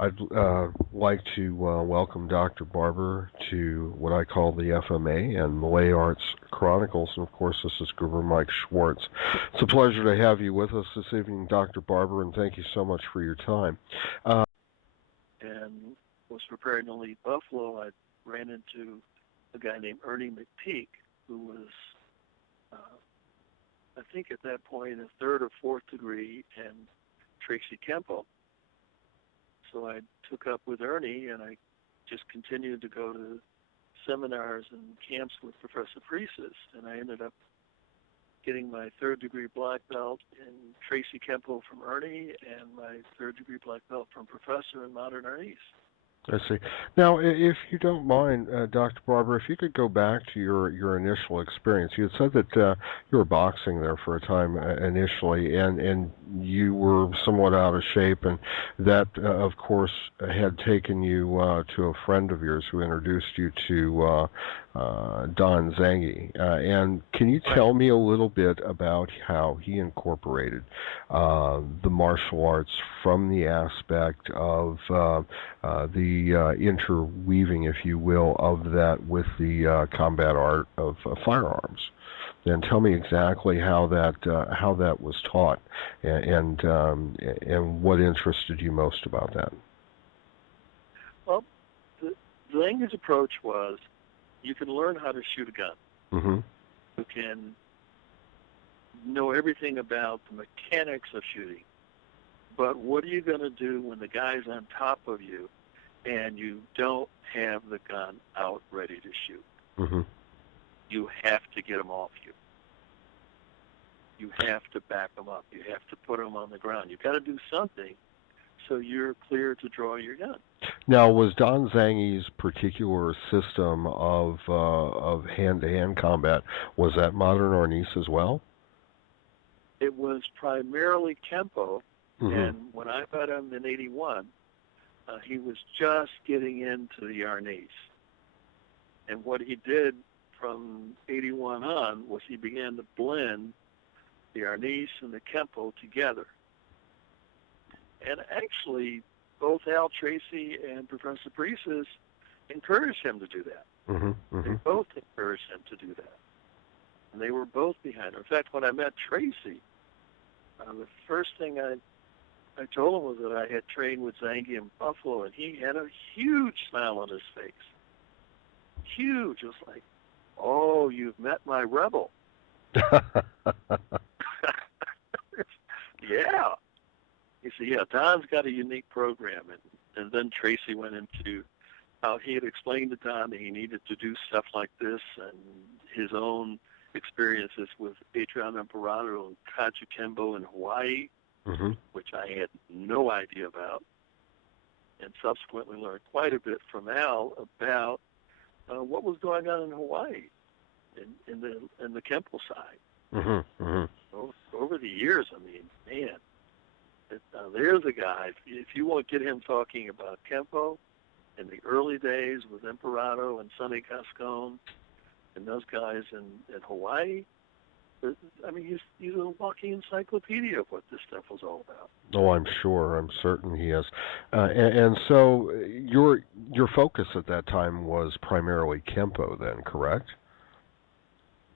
I'd like to welcome Dr. Barber to what I call the FMA and Malay Arts Chronicles. And of course, this is Gruber Mike Schwartz. It's a pleasure to have you with us this evening, Dr. Barber, and thank you so much for your time. And was preparing to leave Buffalo. I ran into a guy named Ernie McPeak, who was, I think at that point, a third or fourth degree, and Tracy Kempo. So I took up with Ernie, and I just continued to go to seminars and camps with Professor Presas, and I ended up getting my third degree black belt in Tracy Kempo from Ernie and my third degree black belt from Professor in Modern Arnis. I see. Now, if you don't mind, Dr. Barber, if you could go back to your initial experience. You had said that you were boxing there for a time initially, and you were somewhat out of shape, and that, of course, had taken you to a friend of yours who introduced you to Don Zangi. And can you tell me a little bit about how he incorporated the martial arts from the aspect of the interweaving, if you will, of that with the combat art of firearms? And tell me exactly how that was taught, and what interested you most about that. Well, the Zangi's approach was, you can learn how to shoot a gun. Mm-hmm. You can know everything about the mechanics of shooting, but what are you going to do when the guy's on top of you and you don't have the gun out ready to shoot? Mm-hmm. You have to get him off you. You have to back him up. You have to put him on the ground. You've got to do something so you're clear to draw your gun. Now, was Don Zangi's particular system of hand-to-hand combat, was that Modern Arnis as well? It was primarily Kenpo, mm-hmm. and when I met him in '81, he was just getting into the Arnis. And what he did from '81 on was he began to blend the Arnis and the Kenpo together. And actually, both Al Tracy and Professor Presas encouraged him to do that. Mm-hmm. Mm-hmm. They both encouraged him to do that. And they were both behind him. In fact, when I met Tracy, the first thing I told him was that I had trained with Zangi in Buffalo, and he had a huge smile on his face. Huge. It was like, oh, you've met my rebel. Yeah. He said, yeah, Don's got a unique program. And then Tracy went into how he had explained to Don that he needed to do stuff like this, and his own experiences with Adriano Imperato and Kaju Kempo in Hawaii, mm-hmm. which I had no idea about, and subsequently learned quite a bit from Al about what was going on in Hawaii in the Kempo side. Mm-hmm. Mm-hmm. Over the years, I mean, man, there's a guy, if you want to get him talking about Kempo in the early days with Imperato and Sonny Gascon and those guys in Hawaii, I mean, he's a walking encyclopedia of what this stuff was all about. Oh, I'm sure. I'm certain he is. And so your focus at that time was primarily Kenpo then, correct?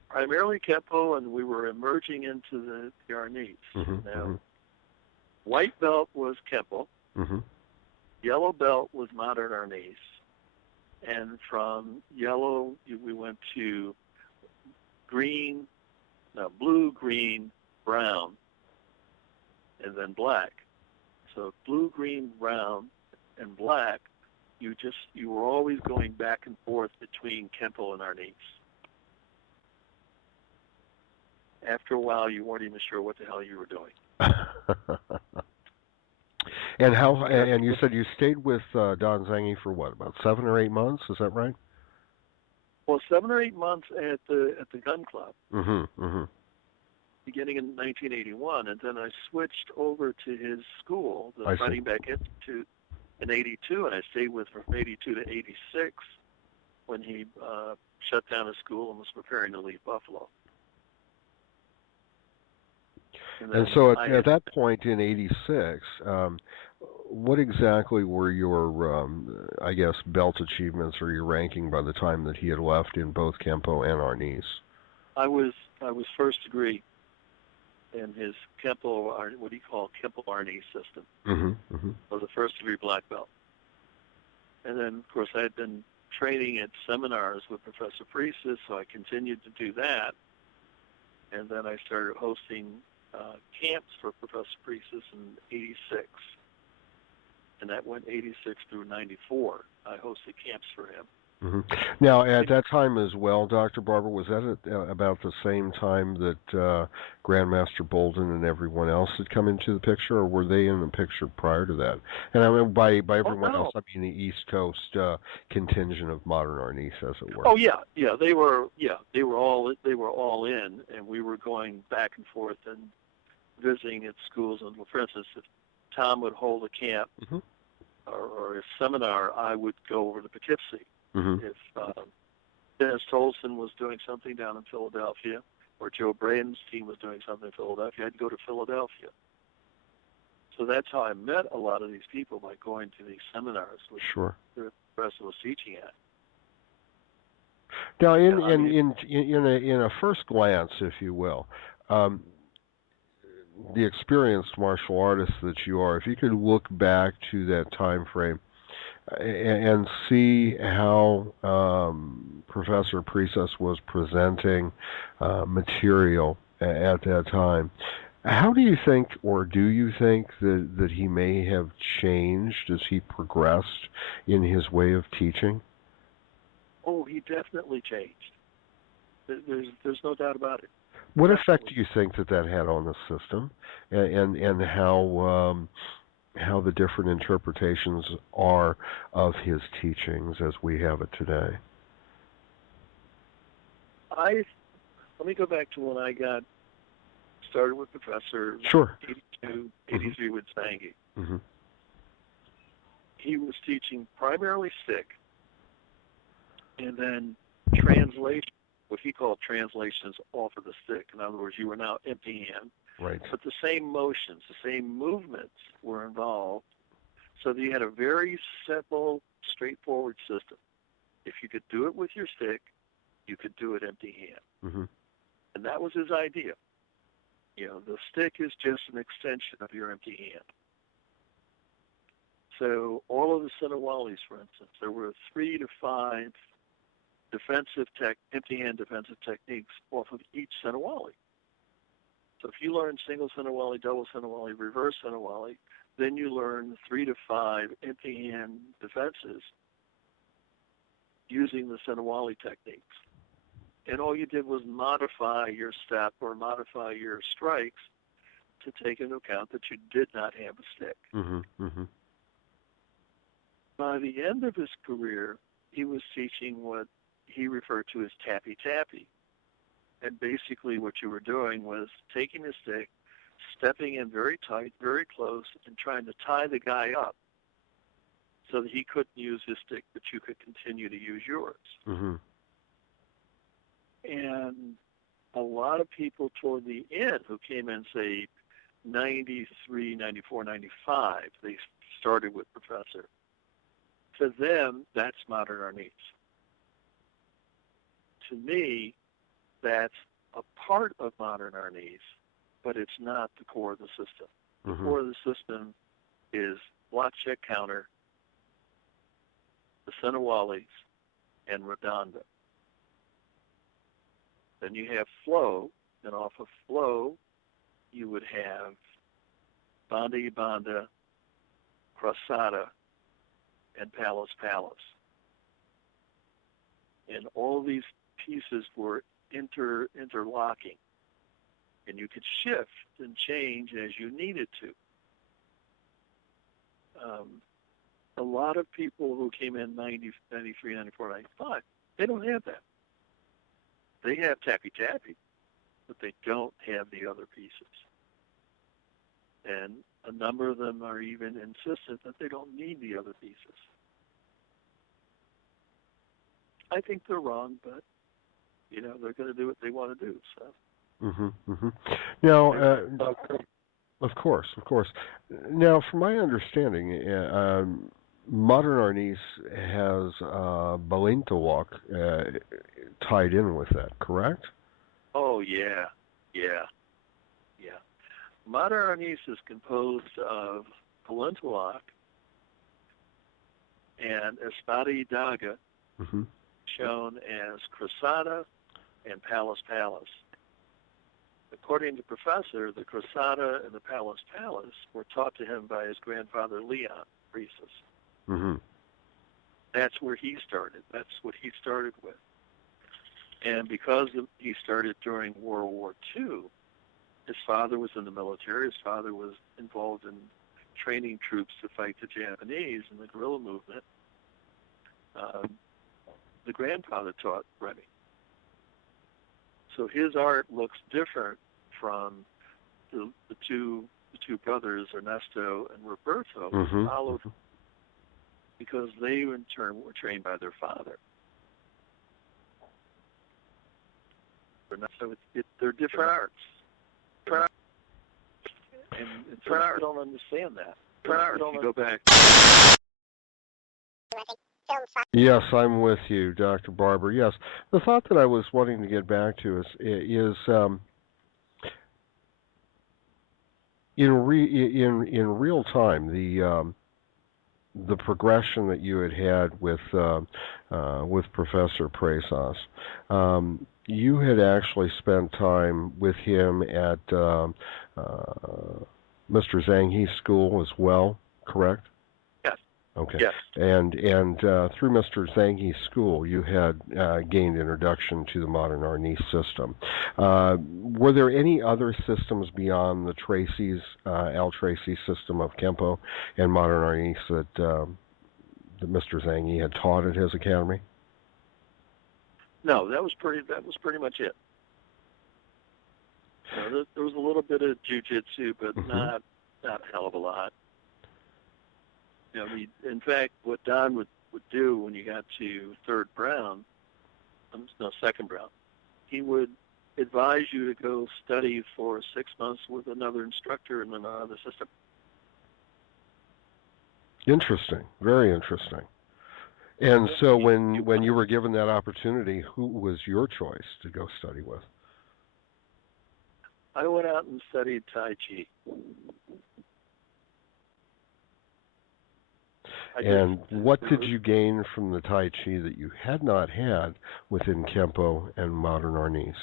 Primarily Kenpo, and we were emerging into the Arnis. Mm-hmm. Now, mm-hmm. white belt was Kenpo. Mm-hmm. Yellow belt was Modern Arnis. And from yellow, we went to blue, green, brown, and then black. So blue, green, brown, and black, you were always going back and forth between Kenpo and Arnis. After a while, you weren't even sure what the hell you were doing. And you said you stayed with Don Zangi for what, about 7 or 8 months? Is that right? Well, 7 or 8 months at the gun club, mm-hmm. Mm-hmm. beginning in 1981, and then I switched over to his school, the Fighting Back Institute, in '82, and I stayed with him from '82 to '86 when he shut down his school and was preparing to leave Buffalo. And so at that point in '86, what exactly were your, I guess, belt achievements or your ranking by the time that he had left in both Kempo and Arnis? I was first degree in his Kempo, what do you call Kempo Arnis system. Mm-hmm. Mm-hmm. I was a first degree black belt. And then, of course, I had been training at seminars with Professor Presas, so I continued to do that. And then I started hosting camps for Professor Presas in '86. And that went '86 through '94. I hosted camps for him. Mm-hmm. Now, at that time as well, Dr. Barber, was that about the same time that Grandmaster Bolden and everyone else had come into the picture, or were they in the picture prior to that? And I mean, by everyone else, I mean the East Coast contingent of Modern Arnis, as it were. Oh yeah, they were all in, and we were going back and forth and visiting at schools. And for instance, if Tom would hold a camp mm-hmm. or a seminar, I would go over to Poughkeepsie. Mm-hmm. If Dennis Tolson was doing something down in Philadelphia, or Joe Braden's team was doing something in Philadelphia, I'd go to Philadelphia. So that's how I met a lot of these people, by going to these seminars which the professor was teaching at. Now, in a first glance, if you will, the experienced martial artist that you are, if you could look back to that time frame and see how Professor Presas was presenting material at that time, how do you think, or do you think that he may have changed as he progressed in his way of teaching? Oh, he definitely changed. There's no doubt about it. What effect do you think that had on the system, and how the different interpretations are of his teachings as we have it today? Let me go back to when I got started with Professor. Sure. 82, 83 with Zangi. Mm-hmm. He was teaching primarily stick, and then translation, what he called translations off of the stick. In other words, you were now empty hand. Right. But the same motions, the same movements were involved, so that you had a very simple, straightforward system. If you could do it with your stick, you could do it empty hand. Mm-hmm. And that was his idea. The stick is just an extension of your empty hand. So all of the Senawalis, for instance, there were 3 to 5 empty hand defensive techniques off of each Senawali. So if you learn single Senawali, double Senawali, reverse Senawali, then you learn 3 to 5 empty hand defenses using the Senawali techniques. And all you did was modify your step or modify your strikes to take into account that you did not have a stick. Mm-hmm. Mm-hmm. By the end of his career, he was teaching what he referred to as Tappy Tappy. And basically what you were doing was taking a stick, stepping in very tight, very close, and trying to tie the guy up so that he couldn't use his stick, but you could continue to use yours. Mm-hmm. And a lot of people toward the end who came in, say, 93, 94, 95, they started with Professor. To them, that's Modern Arnis. To me, that's a part of Modern Arnis, but it's not the core of the system. The core of the system is block, check, counter, the Senawalis, and Redonda. Then you have flow, and off of flow, you would have Banda y Banda, Cruzada, and Palace Palace. And all these pieces were interlocking, and you could shift and change as you needed to. A lot of people who came in 90, 93, 94, 95, they don't have that. They have Tappy Tappy, but they don't have the other pieces. And a number of them are even insistent that they don't need the other pieces. I think they're wrong, but they're going to do what they want to do. So. Mm-hmm. Mm-hmm. Now, Of course, of course. Now, from my understanding, Modern Arnis has Balintawak tied in with that, correct? Oh yeah, yeah, yeah. Modern Arnis is composed of Balintawak and Espadi Daga, Mm-hmm. shown as Crasada and Palace Palace. According to Professor, the Crasada and the Palace Palace were taught to him by his grandfather Leon Presas. Mm-hmm. That's where he started. That's what he started with. And because he started during World War II, his father was in the military. His father was involved in training troops to fight the Japanese in the guerrilla movement. The grandfather taught Remy. So his art looks different from the two brothers, Ernesto and Roberto, who followed, because they in turn were trained by their father. So they're different arts. And some people don't understand that. If you go back. Yes, I'm with you, Dr. Barber. Yes, the thought that I was wanting to get back to is in real time the progression that you had with Professor Presas. You had actually spent time with him at Mr. Zhang He's school as well, correct? Yes. Okay. Yes. And through Mr. Zhanghi's school, you had gained introduction to the Modern Arnis system. Were there any other systems beyond the Tracy's Al Tracy system of Kempo and Modern Arnis that Mr. Zhanghi had taught at his academy? No, that was pretty much it. There was a little bit of jujitsu, but not a hell of a lot. In fact, what Don would do when you got to second brown, he would advise you to go study for 6 months with another instructor in another system. Interesting, very interesting. And so when you were given that opportunity, who was your choice to go study with? I went out and studied Tai Chi. And what did you gain from the Tai Chi that you had not had within Kenpo and Modern Arnis?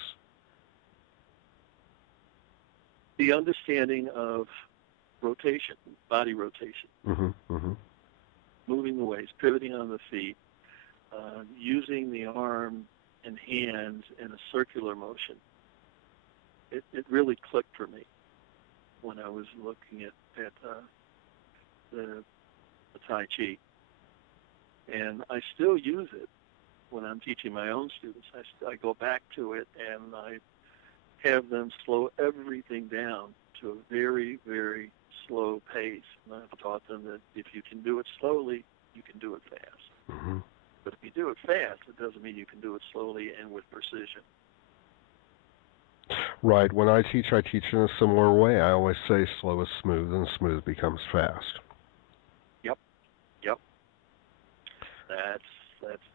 The understanding of rotation, body rotation, moving the waist, pivoting on the feet, using the arm and hands in a circular motion. It really clicked for me when I was looking at the Tai Chi. And I still use it when I'm teaching my own students. I go back to it and I have them slow everything down to a very, very slow pace. And I've taught them that if you can do it slowly, you can do it fast. But if you do it fast, it doesn't mean you can do it slowly and with precision. Right. When I teach in a similar way. I always say slow is smooth and smooth becomes fast. Yep. That's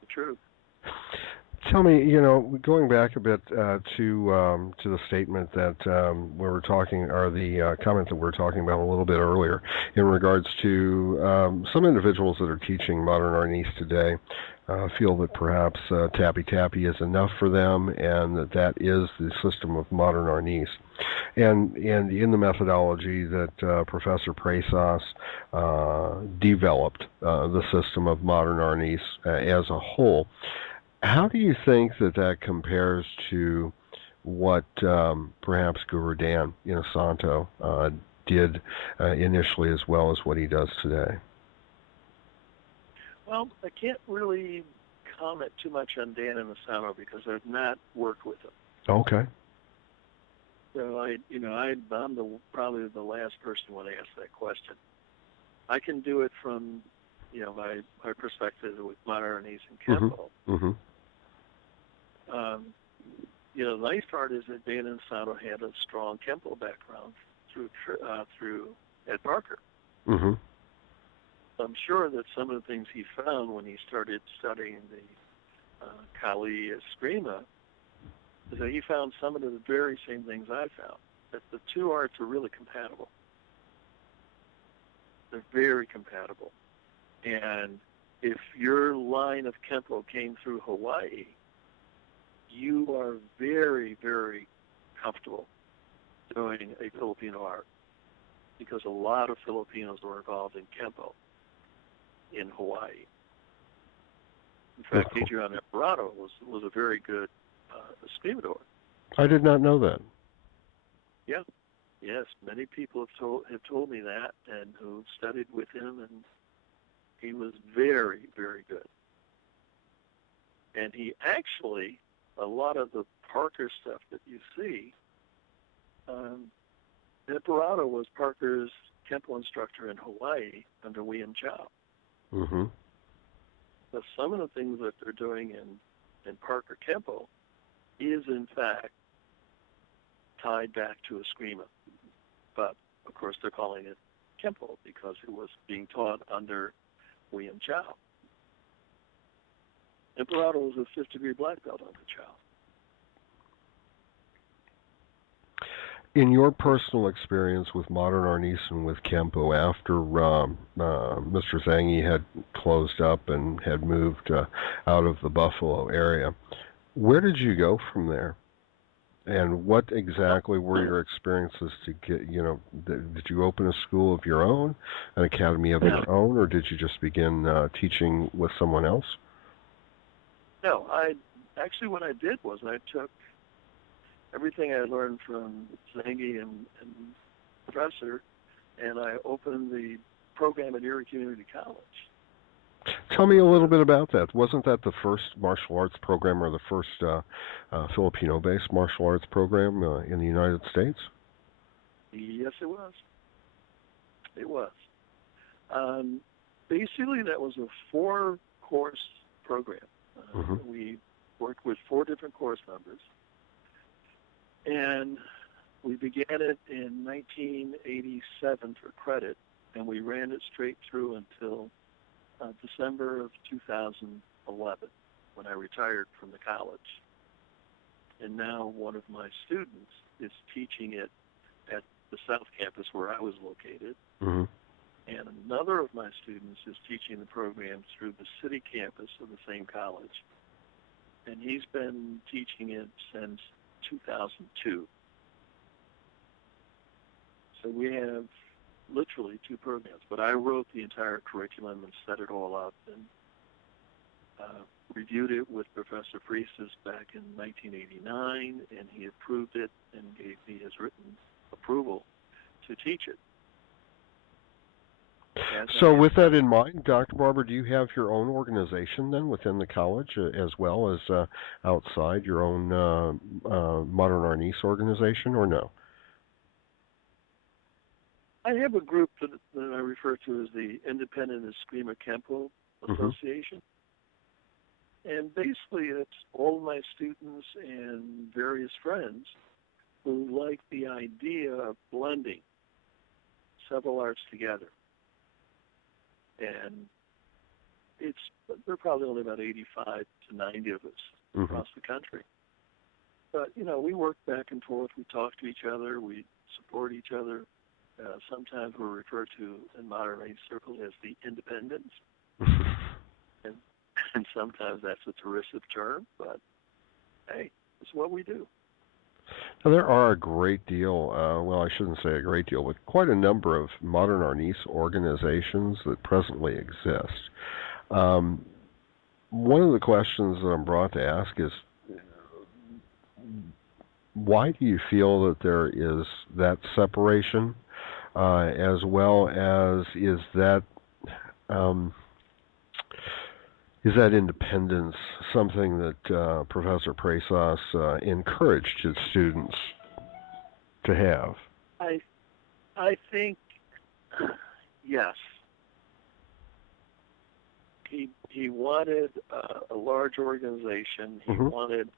the truth. Tell me, going back a bit to the statement that we were talking, or the comment that we were talking about a little bit earlier, in regards to some individuals that are teaching Modern Arnis today feel that perhaps Tappy Tappy is enough for them, and that is the system of Modern Arnis. And in the methodology that Professor Presas developed, the system of Modern Arnis as a whole. How do you think that compares to what perhaps Guru Dan Inosanto did initially, as well as what he does today? Well, I can't really comment too much on Dan Inosanto because I've not worked with him. Okay. So I'm probably the last person who would ask that question. I can do it from my perspective with Modern Arnis and Kenpo. The nice part is that Dan Inosanto had a strong Kenpo background through Ed Parker. Mm-hmm. I'm sure that some of the things he found when he started studying the Kali Eskrima is that he found some of the very same things I found, that the two arts are really compatible. They're very compatible. And if your line of Kenpo came through Hawaii, you are very, very comfortable doing a Filipino art, because a lot of Filipinos were involved in Kenpo in Hawaii. In fact, Adrian Emperado was a very good escrimador. I did not know that. Yeah. Yes, many people have told me that, and who studied with him, and he was very, very good. And he actually, a lot of the Parker stuff that you see, Emperado was Parker's Kenpo instructor in Hawaii under William Chow. Mm-hmm. But some of the things that they're doing in Parker Kenpo is, in fact, tied back to Eskrima. But, of course, they're calling it Kenpo because it was being taught under William Chow. Emperado was a fifth-degree black belt under Chow. In your personal experience with Modern Arnis and with Kempo, after Mr. Zangi had closed up and had moved out of the Buffalo area, where did you go from there? And what exactly were your experiences to get, did you open a school of your own, an academy of your own, or did you just begin teaching with someone else? No, what I did was I took everything I learned from Zangi and Professor, and I opened the program at Erie Community College. Tell me a little bit about that. Wasn't that the first martial arts program, or the first Filipino-based martial arts program in the United States? Yes, it was. It was. Basically, that was a 4-course program. We worked with 4 different course numbers. And we began it in 1987 for credit, and we ran it straight through until December of 2011, when I retired from the college. And now one of my students is teaching it at the South Campus where I was located. Mm-hmm. And another of my students is teaching the program through the city campus of the same college. And he's been teaching it since 2002. So we have literally 2 programs, but I wrote the entire curriculum and set it all up and reviewed it with Professor Presas back in 1989, and he approved it and gave me his written approval to teach it. So with that in mind, Dr. Barber, do you have your own organization then within the college as well as outside your own Modern Arnis organization, or no? I have a group that I refer to as the Independent Eskrima Kenpo Association. And basically it's all of my students and various friends who like the idea of blending several arts together. And there are probably only about 85 to 90 of us across the country. But, we work back and forth. We talk to each other. We support each other. Sometimes we're referred to in Modern Arnis circle as the independents. and sometimes that's a derisive term, but hey, it's what we do. Now, there are a great deal, well, I shouldn't say a great deal, but quite a number of Modern Arnis organizations that presently exist. One of the questions that I'm brought to ask is, why do you feel that there is that separation, as well as is that independence something that Professor Presas encouraged his students to have? I think yes. He wanted a large organization. He wanted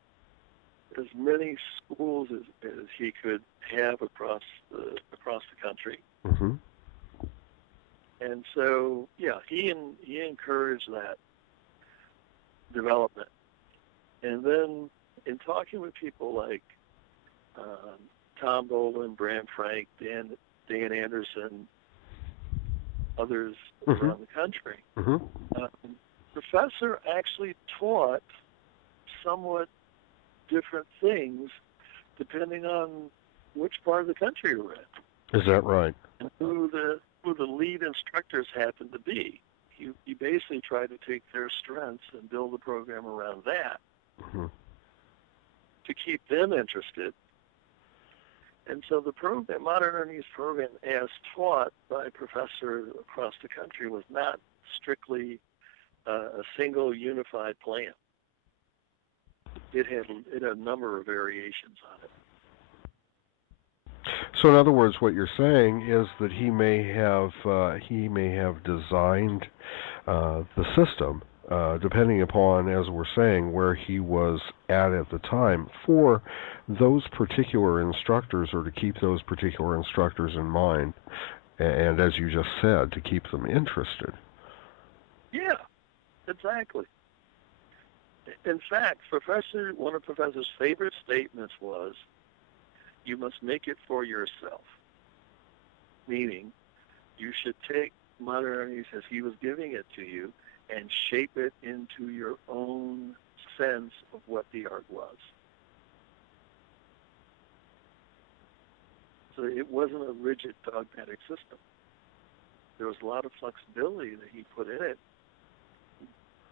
as many schools as he could have across the country. Mm-hmm. And so, yeah, he encouraged that development. And then in talking with people like Tom Boland, Bram Frank, Dan Anderson, others Mm-hmm. around the country, Mm-hmm. Professor actually taught somewhat different things depending on which part of the country you're in. Is that right? And who the lead instructors happen to be. You basically try to take their strengths and build a program around that Mm-hmm. to keep them interested. And so the program, Modern Arnis program, as taught by professors across the country, was not strictly a single unified plan. It had a number of variations on it. So, in other words, what you're saying is that he may have designed the system, depending upon, as we're saying, where he was at the time, for those particular instructors, or to keep those particular instructors in mind, and as you just said, to keep them interested. Yeah, exactly. In fact, one of Professor's favorite statements was, "You must make it for yourself." Meaning, you should take Modern Arnis as he was giving it to you and shape it into your own sense of what the art was. So it wasn't a rigid dogmatic system. There was a lot of flexibility that he put in it,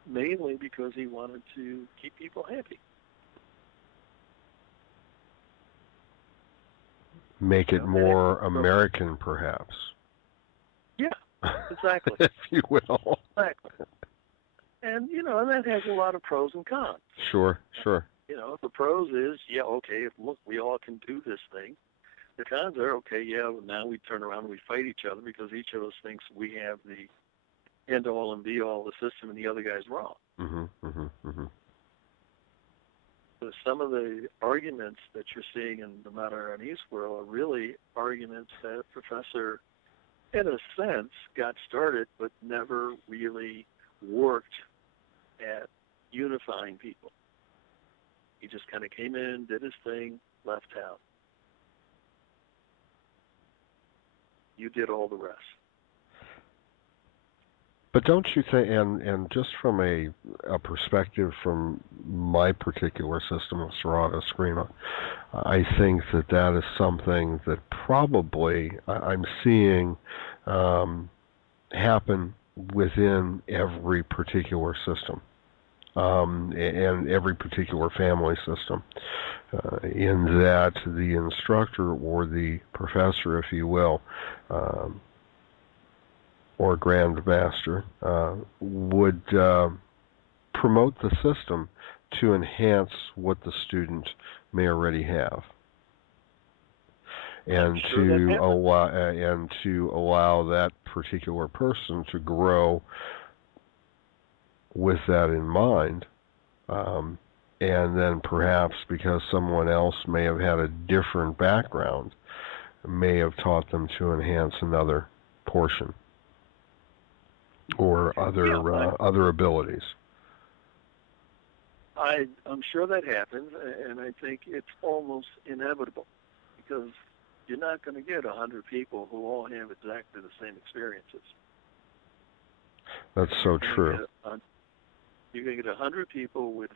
mainly because he wanted to keep people happy. Make it more American, perhaps. Yeah, exactly. If you will. Exactly. And, and that has a lot of pros and cons. Sure. The pros is, yeah, okay, look, we all can do this thing. The cons are, okay, yeah, now we turn around and we fight each other because each of us thinks we have the end-all and be-all of the system and the other guy's wrong. Mm-hmm, mm-hmm, mm-hmm. So some of the arguments that you're seeing in the Modern Arnis world are really arguments that Professor, in a sense, got started but never really worked at unifying people. He just kind of came in, did his thing, left town. You did all the rest. But don't you think, and just from a perspective from my particular system of Serrata Eskrima, I think that is something that probably I'm seeing happen within every particular system and every particular family system, in that the instructor or the professor, if you will, or grandmaster, would promote the system to enhance what the student may already have, and to allow that particular person to grow with that in mind, and then perhaps because someone else may have had a different background, may have taught them to enhance another portion or other abilities. I'm sure that happens, and I think it's almost inevitable, because you're not going to get 100 people who all have exactly the same experiences. That's so true. You're going to get 100 people with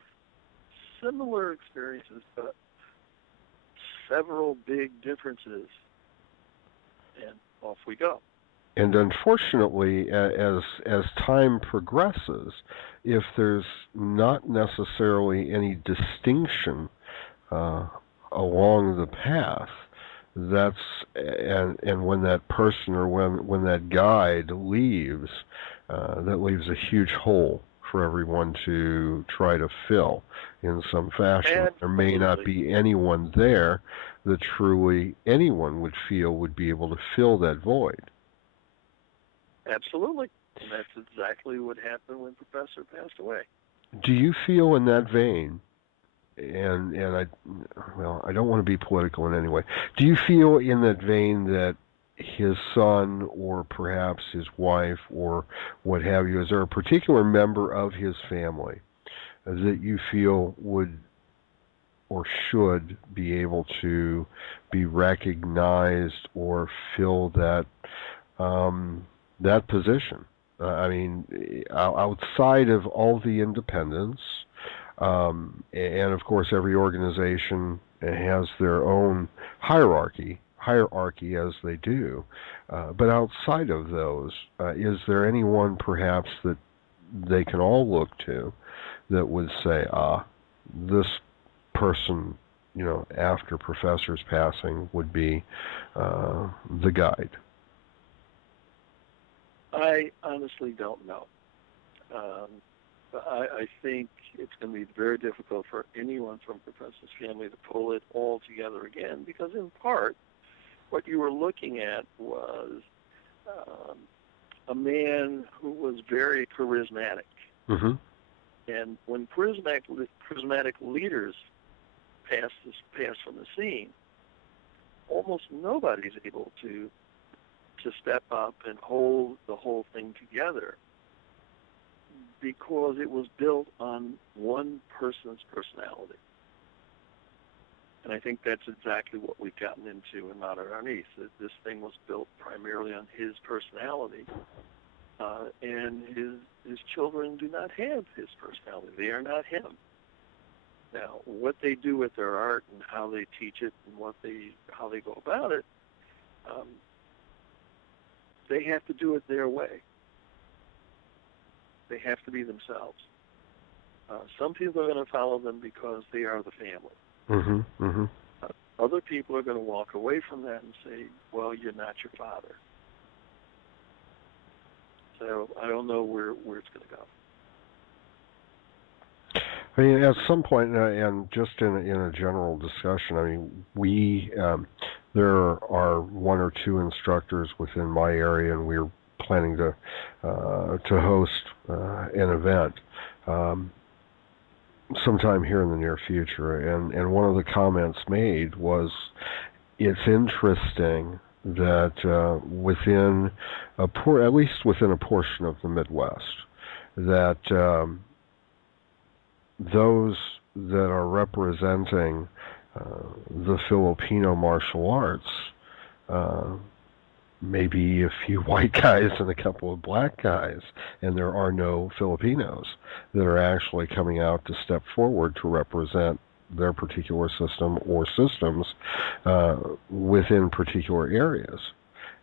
similar experiences, but several big differences, and off we go. And unfortunately, as time progresses, if there's not necessarily any distinction along the path, and when that person or when that guide leaves, that leaves a huge hole for everyone to try to fill in some fashion. Absolutely. There may not be anyone there that truly anyone would feel would be able to fill that void. Absolutely. And that's exactly what happened when Professor passed away. Do you feel in that vein and I don't want to be political in any way. Do you feel in that vein that his son, or perhaps his wife, or what have you, is there a particular member of his family that you feel would or should be able to be recognized or fill that position? I mean, outside of all the independence, and of course, every organization has their own hierarchy as they do. But outside of those, is there anyone perhaps that they can all look to that would say, this person, after Professor's passing would be the guide? I honestly don't know. I think it's going to be very difficult for anyone from Professor's family to pull it all together again, because in part, what you were looking at was a man who was very charismatic. Mm-hmm. And when charismatic leaders pass from the scene, almost nobody's able to step up and hold the whole thing together, because it was built on one person's personality. And I think that's exactly what we've gotten into in Modern Arnis. This thing was built primarily on his personality, and his children do not have his personality. They are not him. Now, what they do with their art and how they teach it and how they go about it, they have to do it their way. They have to be themselves. Some people are going to follow them because they are the family. Mm-hmm. Mm-hmm. Other people are going to walk away from that and say, well, you're not your father. So I don't know where it's going to go. I mean, at some point, and just in a general discussion, I mean, there are one or two instructors within my area, and we're planning to host an event sometime here in the near future. And one of the comments made was, it's interesting that within at least within a portion of the Midwest, that those that are representing the Filipino martial arts, maybe a few white guys and a couple of black guys, and there are no Filipinos that are actually coming out to step forward to represent their particular system or systems within particular areas.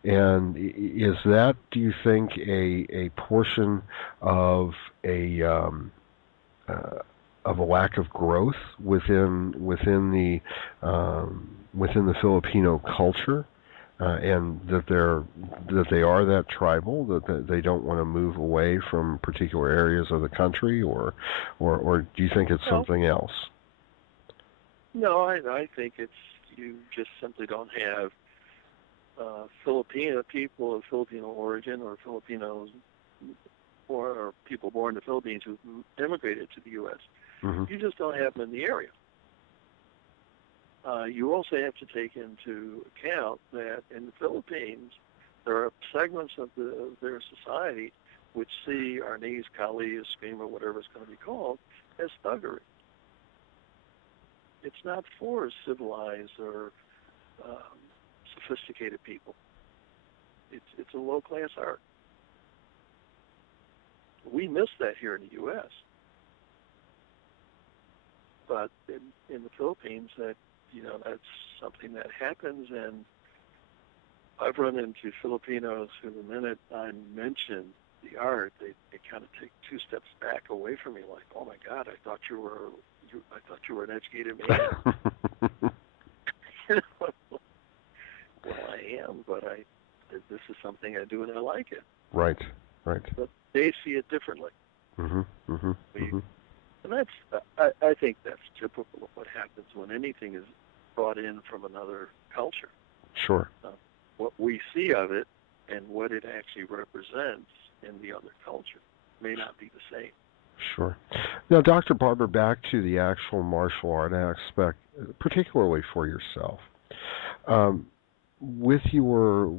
And is that, do you think, a portion of a lack of growth within the Filipino culture, and that they are that tribal, that they don't want to move away from particular areas of the country, or do you think it's something else? No, I think it's, you just simply don't have Filipino people of Filipino origin, or Filipinos, or people born in the Philippines who immigrated to the U.S. Mm-hmm. You just don't have them in the area. You also have to take into account that in the Philippines, there are segments of their society which see Arnis, Kali, Eskrima, whatever it's going to be called, as thuggery. It's not for civilized or sophisticated people. It's a low-class art. We miss that here in the U.S. But in the Philippines, that's something that happens, and I've run into Filipinos who, the minute I mention the art, they kind of take two steps back away from me, like, "Oh my God, I thought you were an educated man." Well, I am, but this is something I do and I like it. Right. But they see it differently. Mm-hmm. Mm-hmm. Mm-hmm. And I think that's typical of what happens when anything is brought in from another culture. Sure. What we see of it and what it actually represents in the other culture may not be the same. Sure. Now, Dr. Barber, back to the actual martial art aspect, particularly for yourself. Um, with your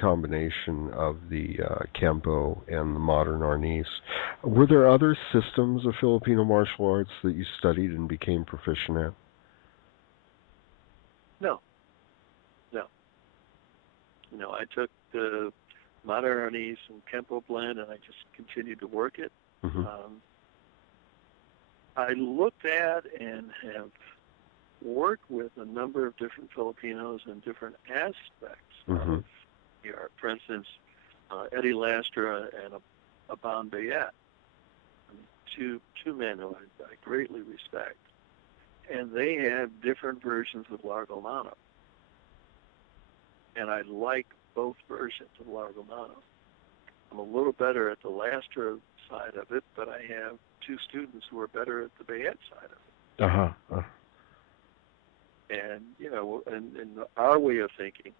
combination of the Kempo and the Modern Arnis, were there other systems of Filipino martial arts that you studied and became proficient at? No, no. I took the Modern Arnis and Kempo blend, and I just continued to work it. Mm-hmm. I looked at and have worked with a number of different Filipinos in different aspects Mm-hmm. of the art. For instance, Eddie Lastra and Aban Bayet, two men who I greatly respect, and they have different versions of Largo Mano, and I like both versions of Largo Mano. I'm a little better at the Lastra side of it, but I have two students who are better at the Bayet side of it. Uh-huh. And, in our way of thinking,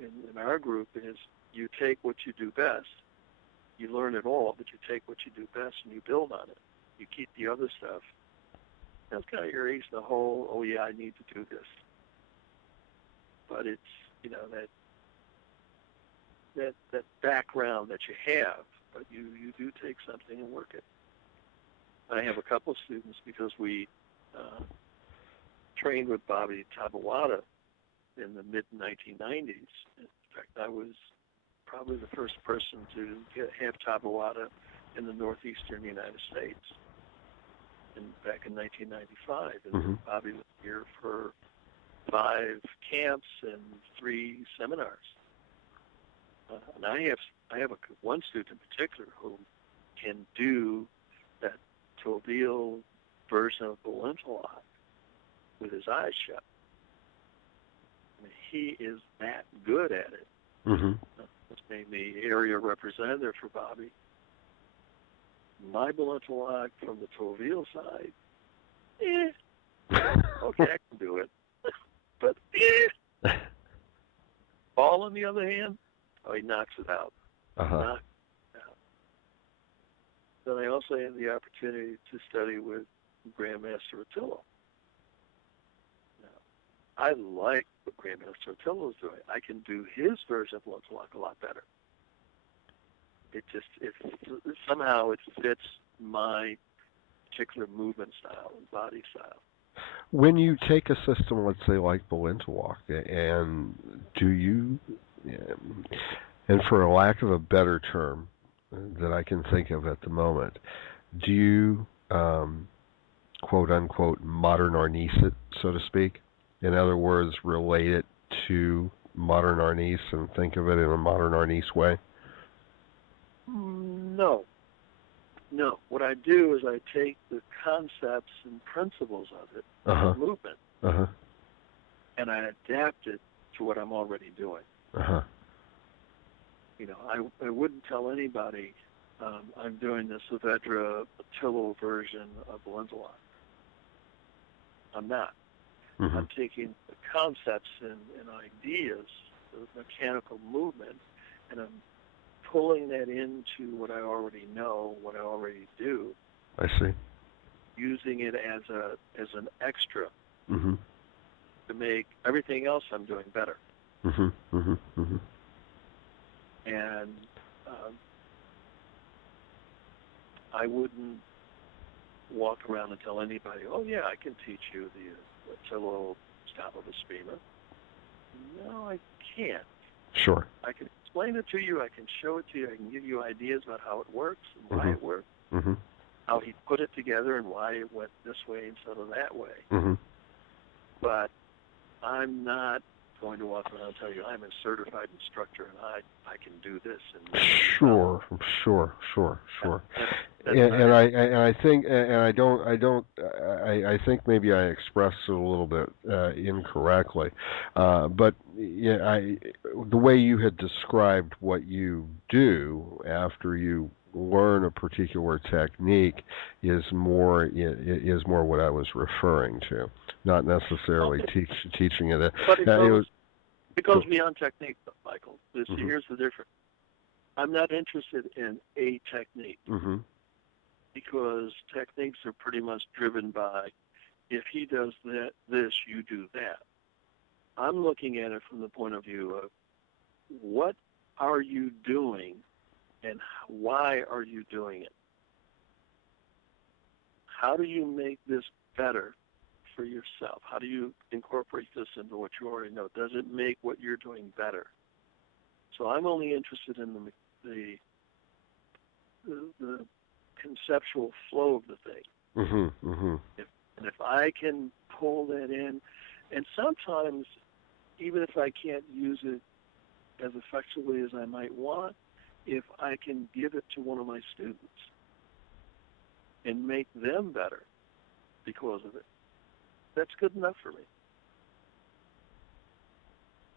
in our group is you take what you do best, you learn it all, but you take what you do best and you build on it. You keep the other stuff. That's kind of erase the whole, oh yeah, I need to do this. But it's, that background that you have, but you do take something and work it. I have a couple of students because we trained with Bobby Tabawada in the mid-1990s. In fact, I was probably the first person to have Tabawada in the northeastern United States back in 1995. And Mm-hmm. Bobby was here for 5 camps and 3 seminars. And I have one student in particular who can do that Tovil version of Balintawak with his eyes shut. I mean, he is that good at it. Mm-hmm. That's made me area representative for Bobby. My Balintawak from the Tovil side, okay, I can do it. But Paul, on the other hand, he knocks it out. Uh-huh. Knocks it out. Then I also had the opportunity to study with Grandmaster Attilo. I like what Grandmaster Attilo is doing. I can do his version of Balintawak a lot better. Somehow it fits my particular movement style and body style. When you take a system, let's say like Balintawak, and do you, and for a lack of a better term that I can think of at the moment, do you, quote unquote, modern Arnis it, so to speak? In other words, relate it to Modern Arnis and think of it in a Modern Arnis way? No. What I do is I take the concepts and principles of it, Uh-huh. movement, Uh-huh. and I adapt it to what I'm already doing. Uh-huh. I wouldn't tell anybody I'm doing the Saavedra Attilo version of Balintawak. I'm not. Mm-hmm. I'm taking the concepts and ideas, the mechanical movement, and I'm pulling that into what I already know, what I already do. I see. Using it as an extra Mm-hmm. to make everything else I'm doing better. Mm-hmm. Mm-hmm. Mm-hmm. And I wouldn't walk around and tell anybody, oh yeah, I can teach you the Attilo style of a Spima. No, I can't. Sure. I can explain it to you, I can show it to you, I can give you ideas about how it works and why Mm-hmm. it works, Mm-hmm. how he put it together and why it went this way instead of that way. Mm-hmm. But I'm not going to walk around and tell you I'm a certified instructor and I can do this. Sure. I think maybe I expressed it a little bit incorrectly, but yeah, the way you had described what you do after you learn a particular technique is more what I was referring to, not necessarily teaching it. But it goes beyond technique, Michael. Mm-hmm. Here's the difference. I'm not interested in a technique. Mm-hmm. because techniques are pretty much driven by, if he does this, you do that. I'm looking at it from the point of view of, what are you doing and why are you doing it? How do you make this better for yourself? How do you incorporate this into what you already know? Does it make what you're doing better? So I'm only interested in the conceptual flow of the thing. If I can pull that in, and sometimes even if I can't use it as effectively as I might want, if I can give it to one of my students and make them better because of it, that's good enough for me.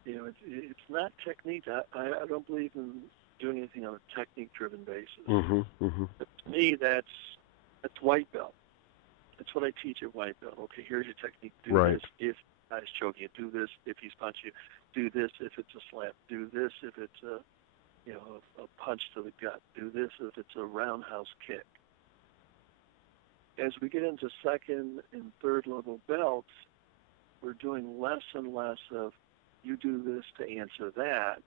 You know, it's not technique. I don't believe in doing anything on a technique-driven basis. To me, that's white belt. That's what I teach at white belt. Okay, here's your technique. Do this if he's choking you. Do this if he's punching you. Do this if it's a slap. Do this if it's a punch to the gut. Do this if it's a roundhouse kick. As we get into second and third level belts, we're doing less and less of, you do this to answer that.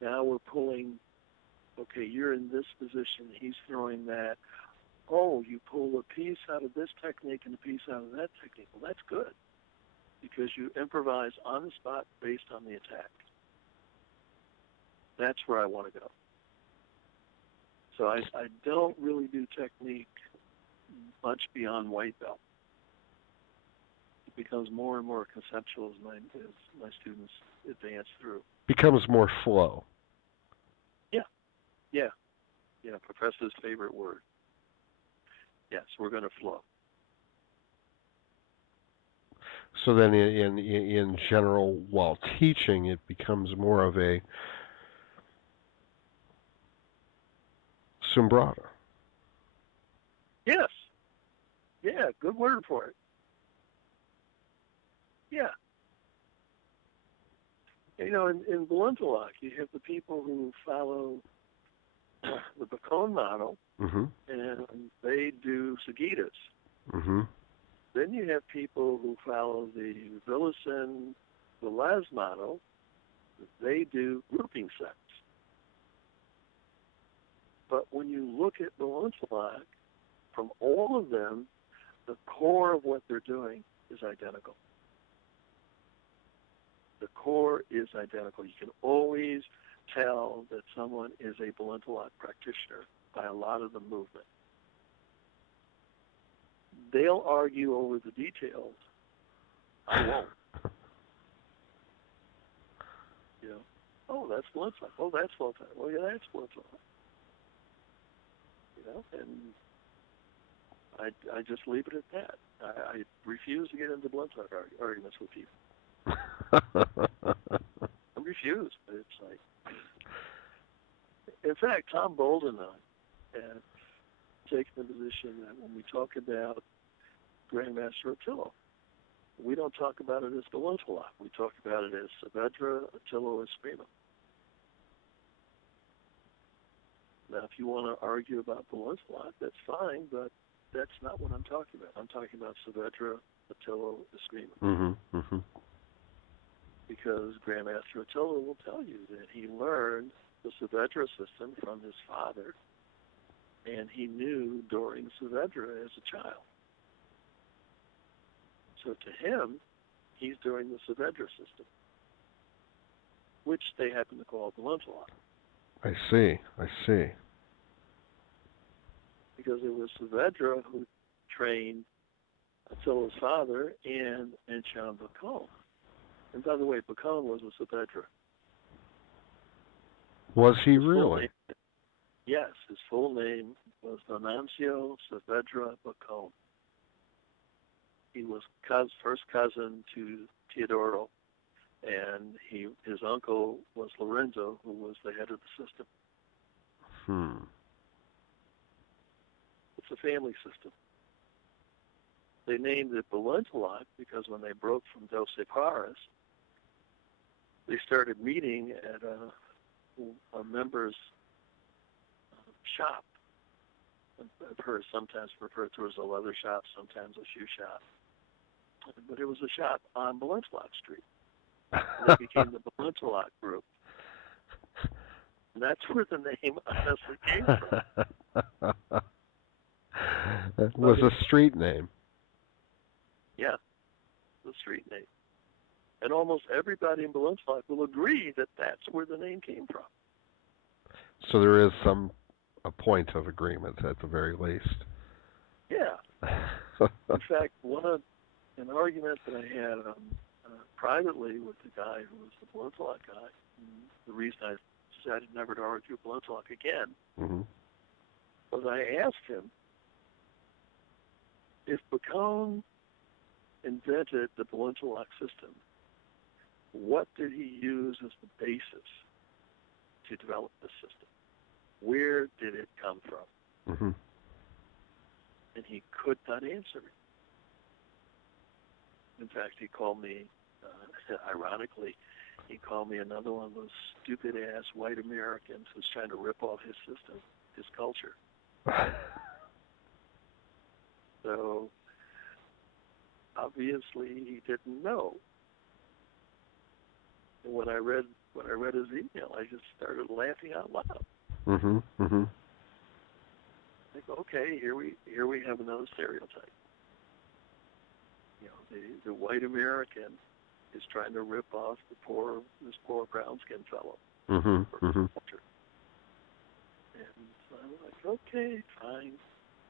Now we're pulling, okay, you're in this position, he's throwing that. Oh, you pull a piece out of this technique and a piece out of that technique. Well, that's good, because you improvise on the spot based on the attack. That's where I want to go. So I don't really do technique much beyond white belt. It becomes more and more conceptual as my students advance through. Becomes more flow. Yeah, Professor's favorite word. Yes, we're going to flow. So then in general, while teaching, it becomes more of a sombrata. Yes. Yeah, good word for it. Yeah. You know, in Balintawak, you have the people who follow the Bacone model, and they do Sagitas. Then you have people who follow the Villesen-Velez model. They do grouping sets. But when you look at Balintawak, from all of them, the core of what they're doing is identical. The core is identical. You can always tell that someone is a Balintawak practitioner by a lot of the movement. They'll argue over the details. I won't. You know, oh, that's Balintawak. Oh, that's Balintawak. Oh, yeah, that's Balintawak. You know, and I just leave it at that. I refuse to get into Balintawak arguments with people. I refuse, but it's like, in fact, Tom Bolden and I have taken the position that when we talk about Grandmaster Attilo, we don't talk about it as Balintawak. We talk about it as Saavedra, Attilo, Eskrima. Now, if you want to argue about Balintawak, that's fine, but that's not what I'm talking about. I'm talking about Saavedra, Attilo, Eskrima. Because Grandmaster Attilo will tell you that he learned the Saavedra system from his father, and he knew Dorian Saavedra as a child. So to him, he's doing the Saavedra system, which they happen to call Balintawak. I see. Because it was Saavedra who trained Attila's father and Enchan Bacone. And by the way, Bacone was a Saavedra. Was he really? Yes, his full name was Venancio Saavedra Bacone. He was first cousin to Teodoro, and his uncle was Lorenzo, who was the head of the system. It's a family system. They named it Balintawak because when they broke from Dos Pares, they started meeting at a member's shop. I've heard sometimes referred to as a leather shop, sometimes a shoe shop. But it was a shop on Balintawak Street. And it became the Balintawak Group. And that's where the name honestly came from. It was a street name. Yeah, the street name. And almost everybody in Balintawak will agree that that's where the name came from. So there is a point of agreement at the very least. Yeah. In fact, an argument that I had privately with the guy who was the Balintawak guy, the reason I decided never to argue Balintawak again, was I asked him if Bacone invented the Balintawak system, what did he use as the basis to develop the system? Where did it come from? And he could not answer me. In fact, he called me, ironically, he called me another one of those stupid-ass white Americans who's trying to rip off his system, his culture. So, obviously, he didn't know. And when I read his email, I just started laughing out loud. Like, okay, here we have another stereotype. You know, the white American is trying to rip off this poor brown-skinned fellow. And so I was like, okay, fine,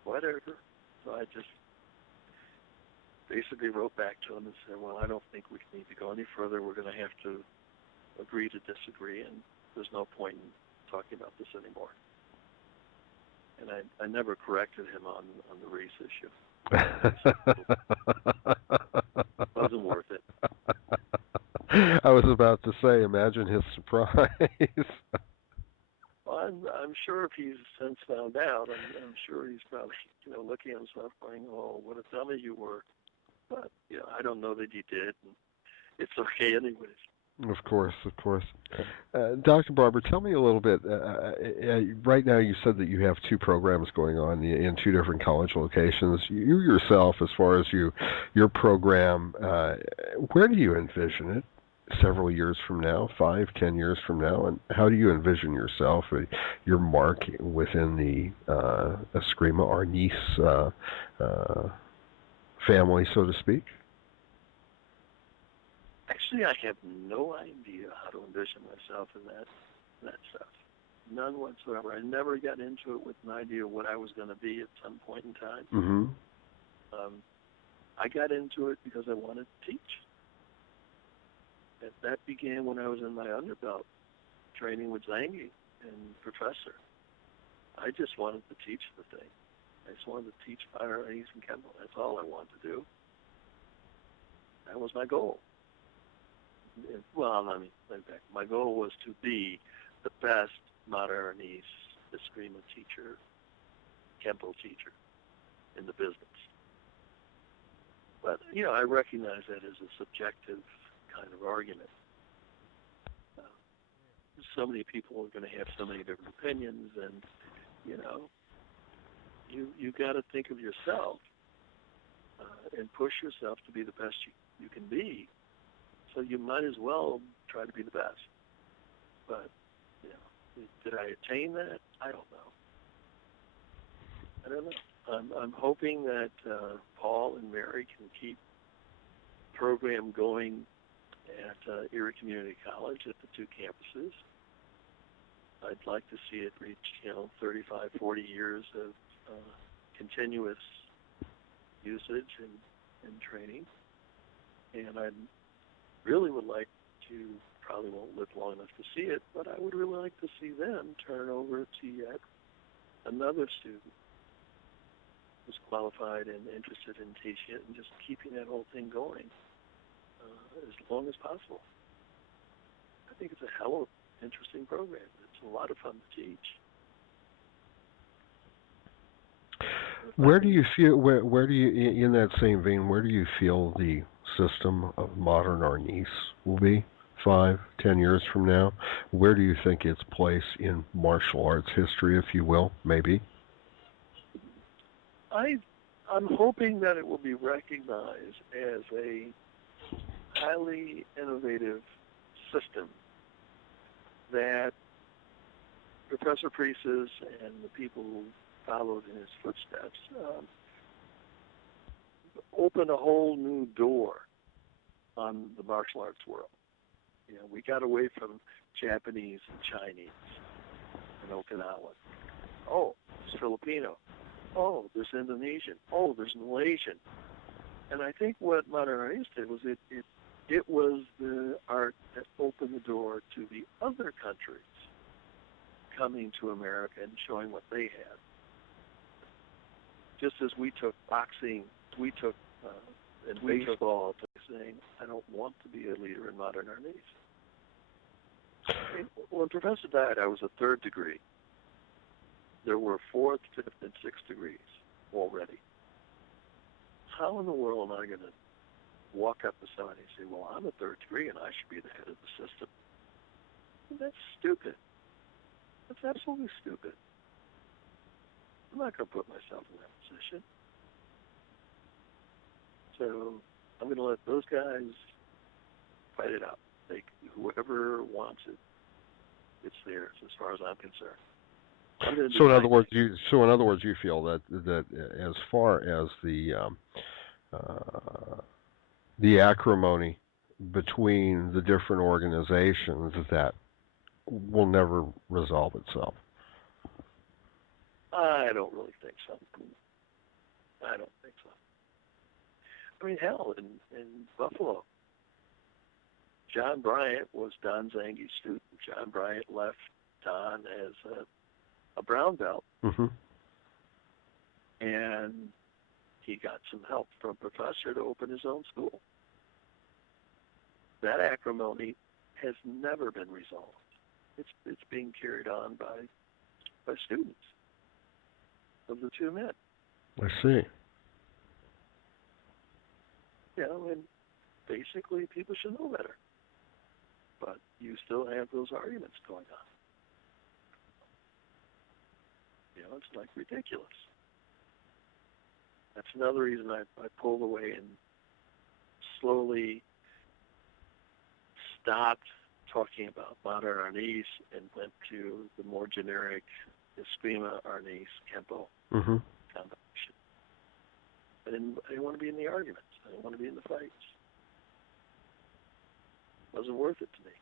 whatever. So I just basically wrote back to him and said, well, I don't think we need to go any further. We're going to have to agree to disagree, and there's no point in talking about this anymore. And I never corrected him on the race issue. It wasn't worth it. I was about to say, imagine his surprise. Well, I'm sure if he's since found out, I'm sure he's probably looking at himself going, "Oh, what a dummy you were." But I don't know that he did. And it's okay anyways. Of course. Dr. Barber, tell me a little bit. Right now you said that you have two programs going on in two different college locations. You yourself, as far as your program, where do you envision it several years from now, 5, 10 years from now? And how do you envision yourself, your mark within the Acrimony Arnis family, so to speak? Actually, I have no idea how to envision myself in that stuff. None whatsoever. I never got into it with an idea of what I was going to be at some point in time. I got into it because I wanted to teach. That began when I was in my underbelt, training with Zangi and Professor. I just wanted to teach the thing. I just wanted to teach Modern Arnis and Kenpo. That's all I wanted to do. That was my goal. Well, let me back. My goal was to be the best Modern Arnis, Acrimony teacher, Kempo teacher in the business. But, I recognize that as a subjective kind of argument. So many people are going to have so many different opinions, and, you got to think of yourself and push yourself to be the best you can be. So you might as well try to be the best. But, did I attain that? I don't know. I'm hoping that Paul and Mary can keep the program going at Erie Community College at the two campuses. I'd like to see it reach, 35, 40 years of continuous usage and training. And I really would like to, probably won't live long enough to see it, but I would really like to see them turn over to yet another student who's qualified and interested in teaching it and just keeping that whole thing going as long as possible. I think it's a hell of an interesting program. It's a lot of fun to teach. Where do you feel, where do you, in that same vein, where do you feel the system of Modern Arnis will be 5, 10 years from now? Where do you think its place in martial arts history, if you will, maybe? I'm hoping that it will be recognized as a highly innovative system that Professor Presas and the people who followed in his footsteps opened a whole new door on the martial arts world. You know, we got away from Japanese and Chinese and Okinawan. Oh, there's Filipino. Oh, there's Indonesian. Oh, there's Malaysian. And I think what Modern Arnis did was it was the art that opened the door to the other countries coming to America and showing what they had. Just as we took boxing, we took and baseball to saying, I don't want to be a leader in Modern Arnis. When Professor died, I was a third degree. There were fourth, fifth, and sixth degrees already. How in the world am I going to walk up to somebody and say, well, I'm a third degree and I should be the head of the system? That's stupid. That's absolutely stupid. I'm not going to put myself in that position. So I'm going to let those guys fight it out. Whoever wants it, it's theirs as far as I'm concerned. So in other words, you feel that as far as the acrimony between the different organizations, that will never resolve itself. I don't really think so. I don't think so. I mean, hell, in Buffalo, John Bryant was Don Zangi's student. John Bryant left Don as a brown belt, and he got some help from a professor to open his own school. That acrimony has never been resolved. It's being carried on by students of the two men. I see. You know, and basically people should know better. But you still have those arguments going on. You know, it's like ridiculous. That's another reason I pulled away and slowly stopped talking about Modern Arnis and went to the more generic Eskrima Arnis Kempo combination. I didn't want to be in the arguments. I didn't want to be in the fights. It wasn't worth it to me.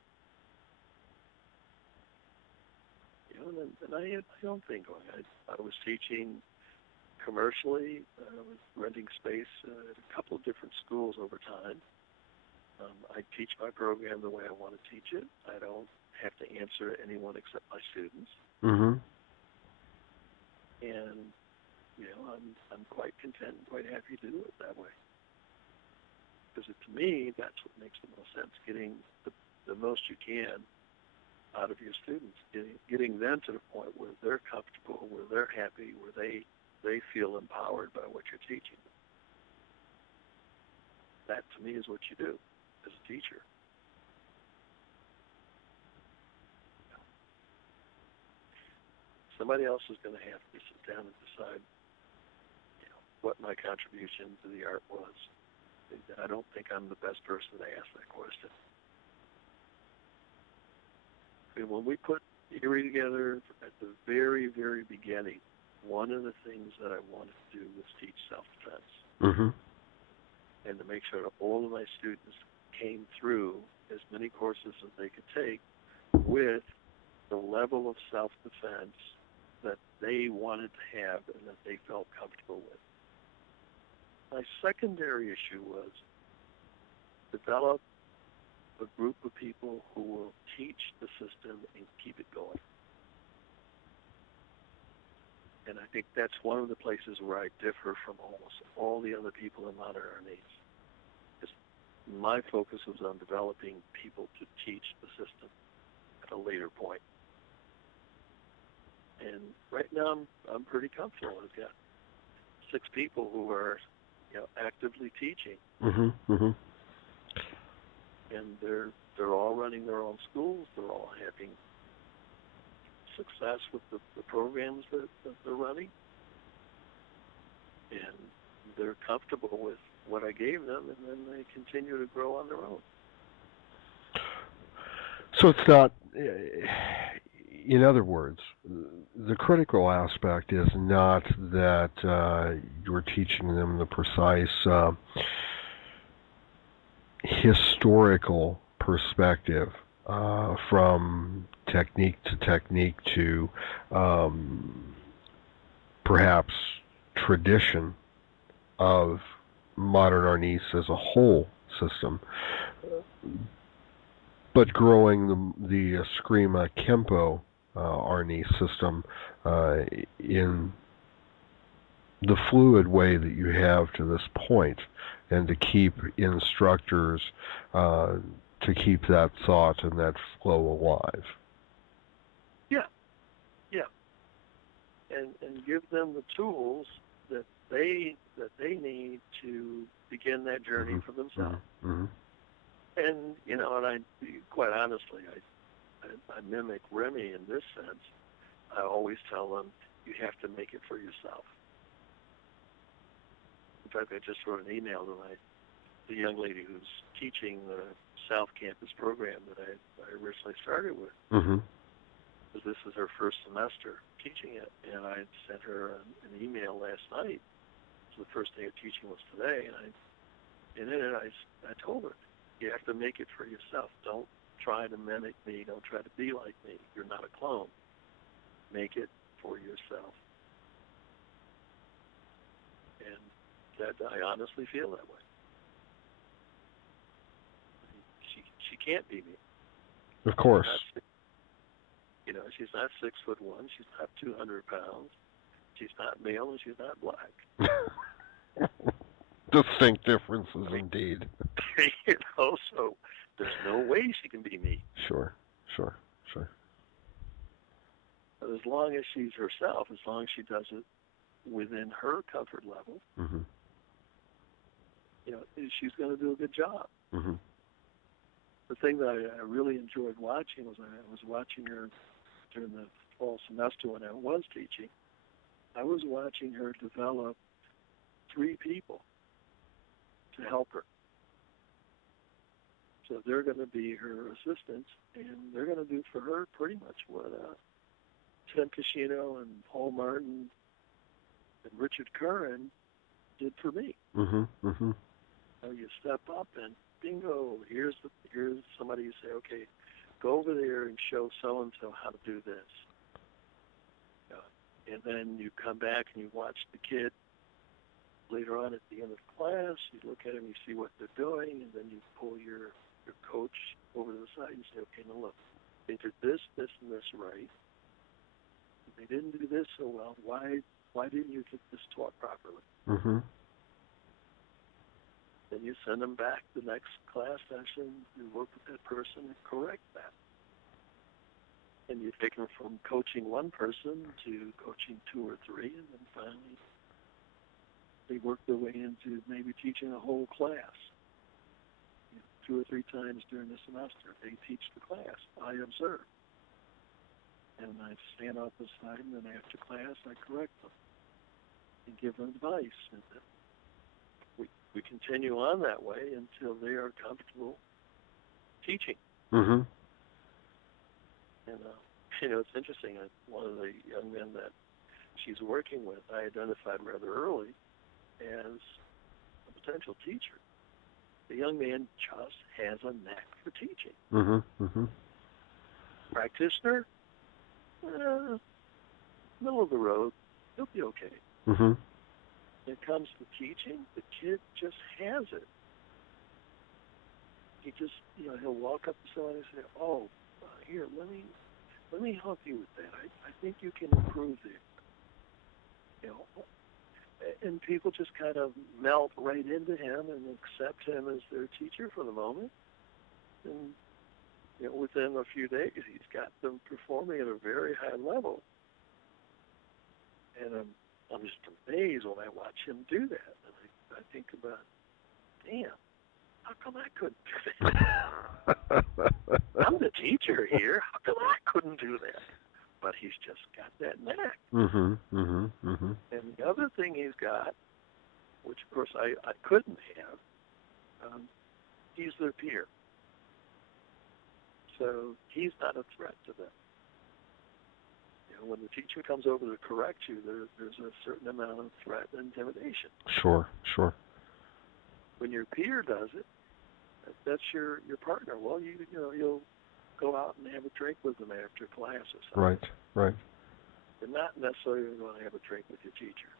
You know, and I had my own thing going. I was teaching commercially. I was renting space at a couple of different schools over time. I teach my program the way I want to teach it. I don't have to answer to anyone except my students. And you know, I'm quite content and quite happy to do it that way. Because to me, that's what makes the most sense, getting the most you can out of your students, getting them to the point where they're comfortable, where they're happy, where they feel empowered by what you're teaching them. That, to me, is what you do as a teacher. Somebody else is going to have to sit down and decide, you know, what my contribution to the art was. I don't think I'm the best person to ask that question. I mean, when we put Erie together at the very, very beginning, one of the things that I wanted to do was teach self-defense. And to make sure that all of my students came through as many courses as they could take with the level of self-defense that they wanted to have and that they felt comfortable with. My secondary issue was develop a group of people who will teach the system and keep it going. And I think that's one of the places where I differ from almost all the other people in Modern Arnis. My focus was on developing people to teach the system at a later point. And right now I'm pretty comfortable. I've got 6 people who are, you know, actively teaching. And they're all running their own schools. They're all having success with the programs that they're running. they're comfortable with what I gave them, and then they continue to grow on their own. So it's not, in other words, the critical aspect is not that you're teaching them the precise historical perspective from technique to technique to perhaps tradition of modern Arnis as a whole system, but growing the Eskrima Kempo Arnis system in the fluid way that you have to this point, and to keep instructors to keep that thought and that flow alive. Yeah, and give them the tools that they need to begin that journey for themselves. Mm-hmm. And and I, quite honestly, I mimic Remy in this sense. I always tell them, you have to make it for yourself. In fact, I just wrote an email to the young lady who's teaching the South Campus program that I originally started with. Mm-hmm. Because this is her first semester teaching it, and I sent her an email last night. So the first day of teaching was today, and in it I told her, you have to make it for yourself. Don't try to mimic me. Don't try to be like me. You're not a clone. Make it for yourself. And that I honestly feel that way. She can't be me. Of course. She's not 6'1". She's not 200 pounds. She's not male and she's not black. Distinct differences, indeed. So there's no way she can be me. Sure. But as long as she's herself, as long as she does it within her comfort level, mm-hmm. She's going to do a good job. Mm-hmm. The thing that I really enjoyed watching was I was watching her during the fall semester when I was teaching. I was watching her develop 3 people to help her. So they're going to be her assistants, and they're going to do for her pretty much what Tim Cascino and Paul Martin and Richard Curran did for me. Mm-hmm. Mm-hmm. You step up and bingo, here's somebody you say, okay, go over there and show so-and-so how to do this. And then you come back and you watch the kid later on at the end of class. You look at them, you see what they're doing, and then you pull your coach over to the side and say, okay, now look, they did this, this, and this right. They didn't do this so well. Why didn't you get this taught properly? Mm-hmm. Then you send them back the next class session, you work with that person and correct that. And you take them from coaching one person to coaching 2 or 3, and then finally they work their way into maybe teaching a whole class. 2 or 3 times during the semester, they teach the class. I observe. And I stand off the side, and then after class, I correct them and give them advice. And we continue on that way until they are comfortable teaching. Mm-hmm. And, it's interesting. One of the young men that she's working with, I identified rather early as a potential teacher. The young man just has a knack for teaching. Mm-hmm. Mm-hmm. Practitioner, middle of the road, he'll be okay. Mm-hmm. When it comes to teaching, the kid just has it. He just, he'll walk up to someone and say, "Oh, here, let me help you with that. I think you can improve there." And people just kind of melt right into him and accept him as their teacher for the moment. And within a few days, he's got them performing at a very high level. And I'm just amazed when I watch him do that. And I think about, damn, how come I couldn't do that? I'm the teacher here. How come I couldn't do that? But he's just got that knack. Mm-hmm. Mm-hmm. Mm-hmm. And the other thing he's got which of course I couldn't have, he's their peer. So he's not a threat to them. You know, when the teacher comes over to correct you, there's a certain amount of threat and intimidation. Sure, sure. When your peer does it, that's your partner. Well, you know, you'll go out and have a drink with them after class or something. Right, right. You're not necessarily going to have a drink with your teacher.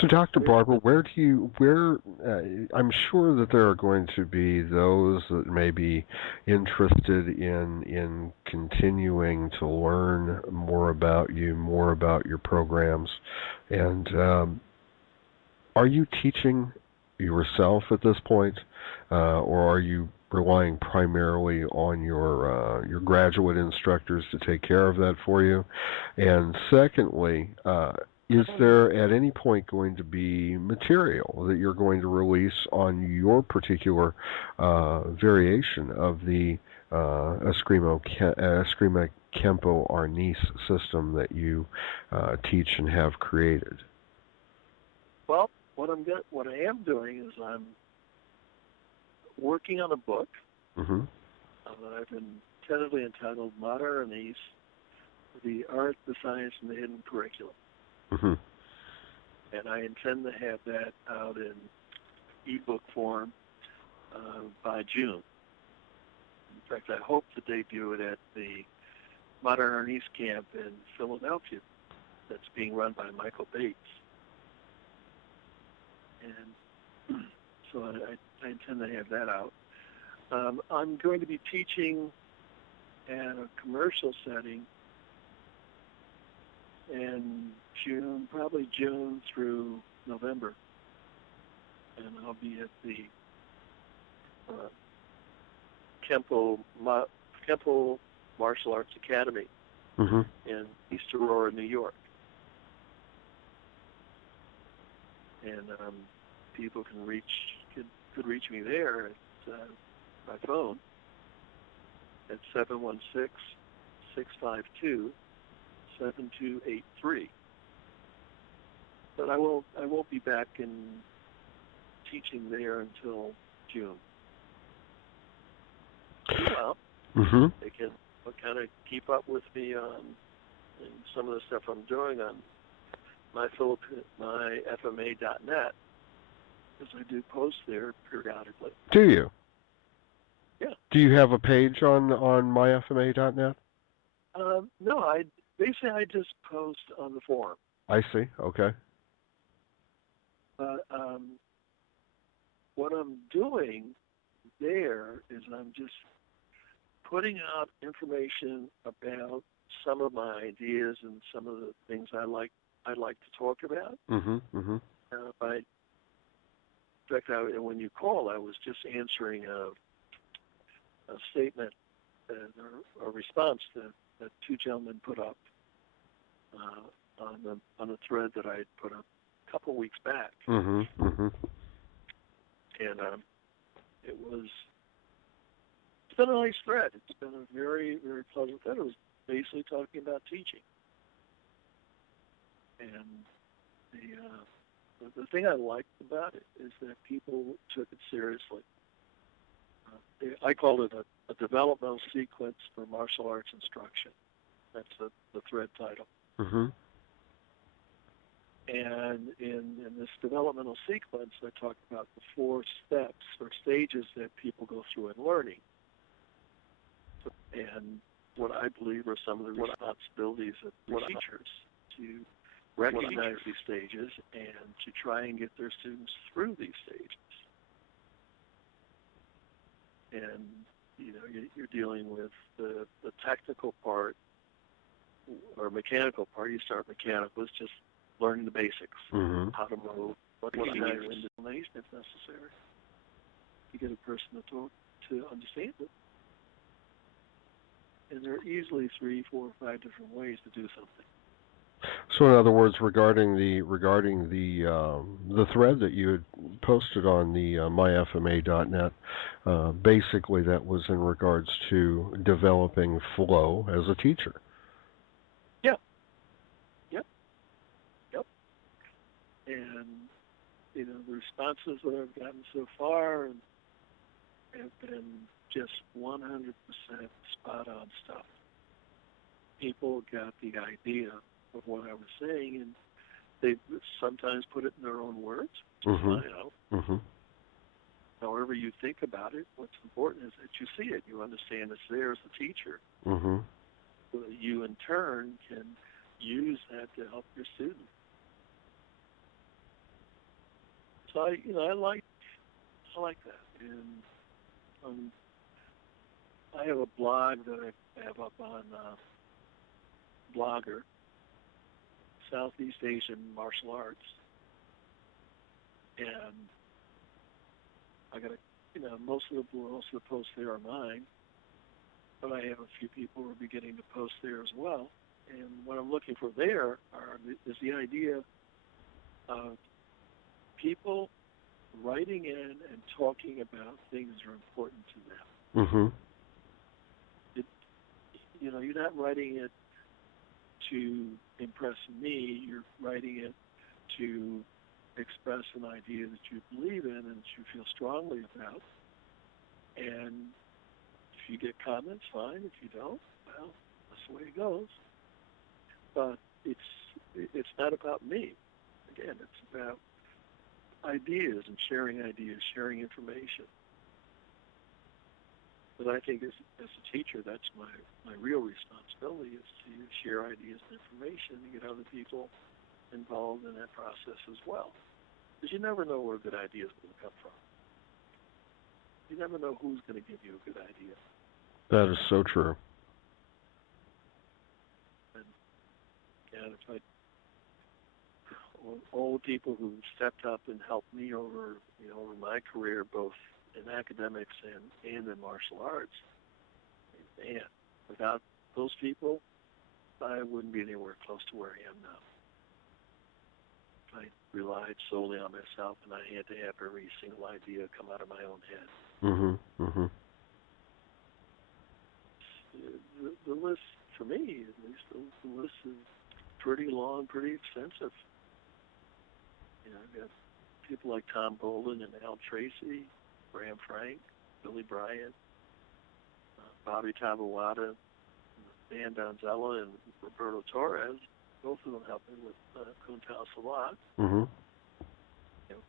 So, Dr. Barber, I'm sure that there are going to be those that may be interested in continuing to learn more about you, more about your programs. And are you teaching yourself at this point, or are you relying primarily on your graduate instructors to take care of that for you? And secondly, is there at any point going to be material that you're going to release on your particular variation of the Eskrima Kempo Arnis system that you teach and have created? Well, what I am doing is I'm working on a book Mm-hmm. that I've been tentatively entitled Modern Arnis, the Art, the Science, and the Hidden Curriculum. Mm-hmm. And I intend to have that out in ebook form by June. In fact, I hope to debut it at the Modern Arnis camp in Philadelphia that's being run by Michael Bates. And so I intend to have that out. I'm going to be teaching at a commercial setting in June, probably June through November. And I'll be at the Kenpo Martial Arts Academy Mm-hmm. in East Aurora, New York. And people could reach me there at my phone at 716-652-7283. But I won't be back in teaching there until June. Well, Mm-hmm. they can kind of keep up with me on some of the stuff I'm doing on my FMA.net, because I do post there periodically. Do you? Yeah. Do you have a page on myfma.net? No, I just post on the forum. I see. Okay. But what I'm doing there is I'm just putting out information about some of my ideas and some of the things I'd like to talk about. Mm-hmm. Mm-hmm. In fact, when you called, I was just answering a statement, or a response that two gentlemen put up on a thread that I had put up a couple weeks back. Mm-hmm. Mm-hmm. And it's been a nice thread. It's been a very, very pleasant thread. It was basically talking about teaching. And the thing I liked about it is that people took it seriously. I called it a developmental sequence for martial arts instruction. That's the thread title. Mm-hmm. And in this developmental sequence, I talk about the 4 steps or stages that people go through in learning. And what I believe are some of the responsibilities of the teachers to recognize these stages and to try and get their students through these stages. And, you're dealing with the technical part or mechanical part. You start mechanical, it's just learning the basics, Mm-hmm. how to move, what kind of explanation if necessary. You get a person to talk to understand it. And there are easily 3, 4, 5 different ways to do something. So, in other words, regarding the thread that you had posted on the myfma.net, basically that was in regards to developing flow as a teacher. Yeah. Yep. And, the responses that I've gotten so far have been just 100% spot on stuff. People got the idea of what I was saying, and they sometimes put it in their own words, which is fine. Mm-hmm. However you think about it, what's important is that you see it. You understand it's there as a teacher. Mm-hmm. So that you, in turn, can use that to help your student. So I like that. And I have a blog that I have up on Blogger, Southeast Asian Martial Arts, and I got most of the posts there are mine, but I have a few people who are beginning to post there as well. And what I'm looking for there is the idea of people writing in and talking about things that are important to them. Mm-hmm. You're not writing it to impress me. You're writing it to express an idea that you believe in and that you feel strongly about. And if you get comments, fine. If you don't, well, that's the way it goes. But it's not about me. Again, it's about ideas and sharing information. But I think as a teacher, that's my real responsibility, is to share ideas and information and get other people involved in that process as well. Because you never know where a good idea is going to come from. You never know who's going to give you a good idea. That is so true. And all the people who stepped up and helped me over my career, both in academics and in martial arts, man, without those people, I wouldn't be anywhere close to where I am now. I relied solely on myself, and I had to have every single idea come out of my own head. Mm-hmm. Mm-hmm. The list, for me at least, the list is pretty long, pretty extensive. I've got people like Tom Bolin and Al Tracy, Graham Frank, Billy Bryant, Bobby Tabawada, Dan Donzella, and Roberto Torres. Both of them helped me with Kuntao Salat. Mm-hmm.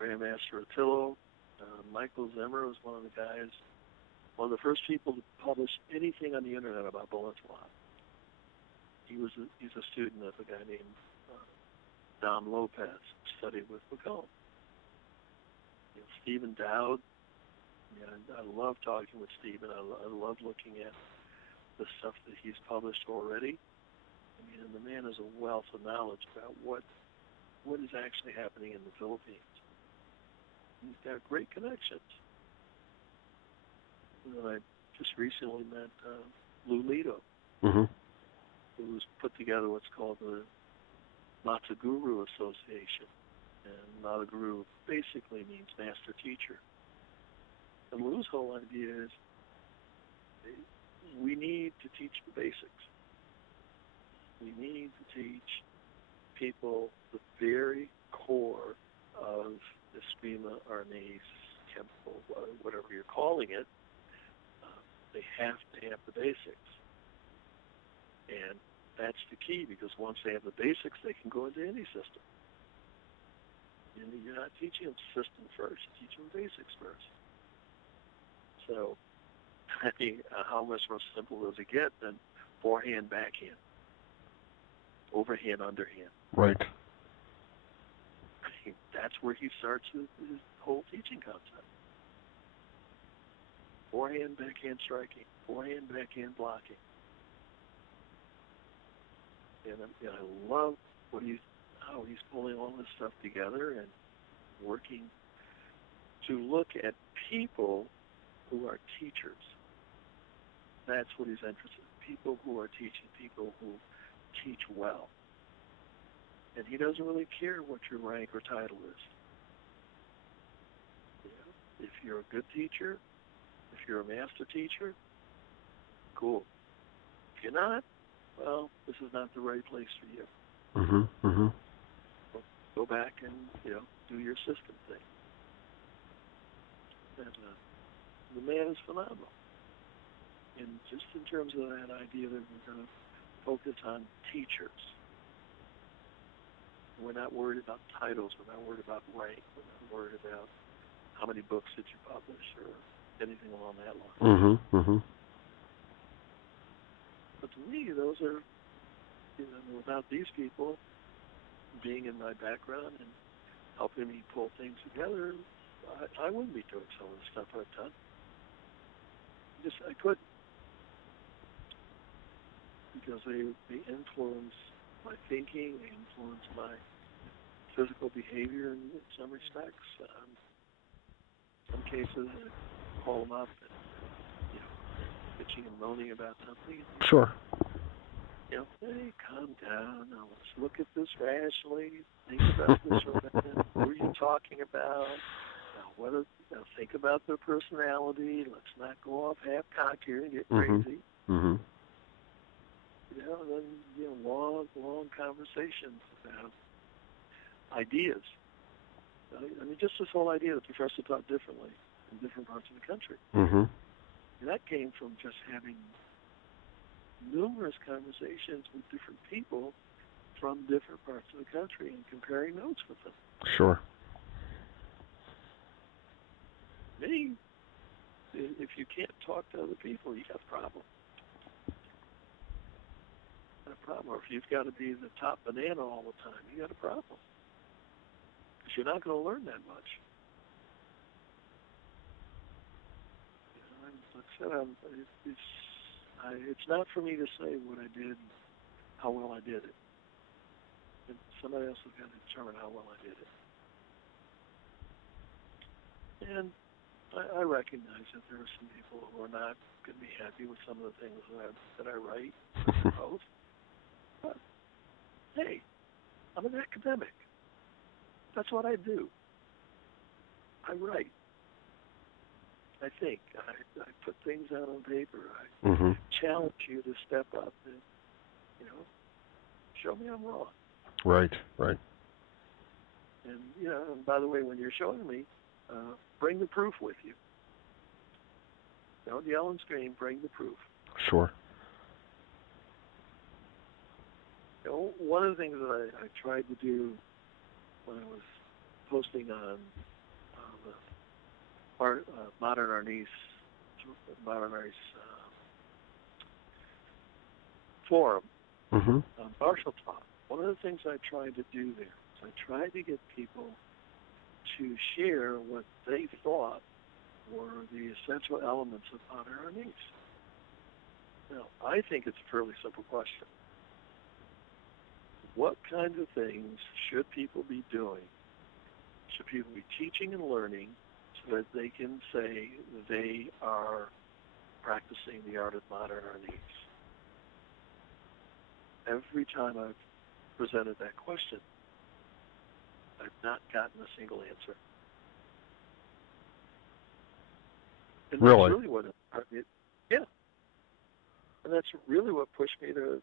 Grandmaster Attillo, Michael Zimmer was one of the first people to publish anything on the internet about Balintawak. He's a student of a guy named Dom Lopez, studied with McComb. Stephen Dowd. I love talking with Stephen. I love looking at the stuff that he's published already. The man has a wealth of knowledge about what is actually happening in the Philippines. He's got great connections. And then I just recently met Lou Lito, Mm-hmm. who's put together what's called the Mataguru Association. And Mataguru basically means master teacher. And Lou's whole idea is we need to teach the basics. We need to teach people the very core of Eskrima, Arnis, Kempo, whatever you're calling it. They have to have the basics. And that's the key, because once they have the basics, they can go into any system. You're not teaching them system first, you're teaching them basics first. So, how much more simple does it get than forehand, backhand, overhand, underhand? Right. That's where he starts his whole teaching concept. Forehand, backhand striking, forehand, backhand blocking. And I love how he's pulling all this stuff together and working to look at people who are teachers. That's what he's interested in. People who are teaching, people who teach well. And he doesn't really care what your rank or title is. If you're a good teacher, if you're a master teacher, cool. If you're not, well, this is not the right place for you. Mm-hmm. Mm-hmm. Go go back and, do your system thing. And the man is phenomenal. And just in terms of that idea that we're going to focus on teachers. We're not worried about titles. We're not worried about rank. We're not worried about how many books did you publish or anything along that line. But to me, those are, without these people being in my background and helping me pull things together, I wouldn't be doing some of the stuff I've done. I couldn't. Because they influence my thinking, they influence my physical behavior in some respects. Some cases, I call them up and, bitching and moaning about something. Sure. Hey, calm down. Now let's look at this rationally. Think about this. Who are you talking about? Now, think about their personality. Let's not go off half-cocked here and get crazy. Then, long conversations about ideas. I mean, just this whole idea that professors taught differently in different parts of the country. And that came from just having numerous conversations with different people from different parts of the country and comparing notes with them. Sure. Me, if you can't talk to other people, you got a problem. Or if you've got to be the top banana all the time, you got a problem. Because you're not going to learn that much. Like I said, it's not for me to say what I did, how well I did it. And somebody else has got to determine how well I did it. And I recognize that there are some people who are not going to be happy with some of the things that I write, I suppose. But, hey, I'm an academic. That's what I do. I write. I think. I put things out on paper. I challenge you to step up and, show me I'm wrong. Right. And, and by the way, when you're showing me, bring the proof with you. Don't yell and scream, bring the proof. Sure. One of the things that I tried to do when I was posting on the Modern Arnis forum, Marshall talk, one of the things I tried to do there is I tried to get people to share what they thought were the essential elements of Modern Arnis. Now, I think it's a fairly simple question. What kind of things should people be doing? Should people be teaching and learning so that they can say they are practicing the art of Modern Arnis? Every time I've presented that question, I've not gotten a single answer. And really? That's really what yeah. And that's really what pushed me to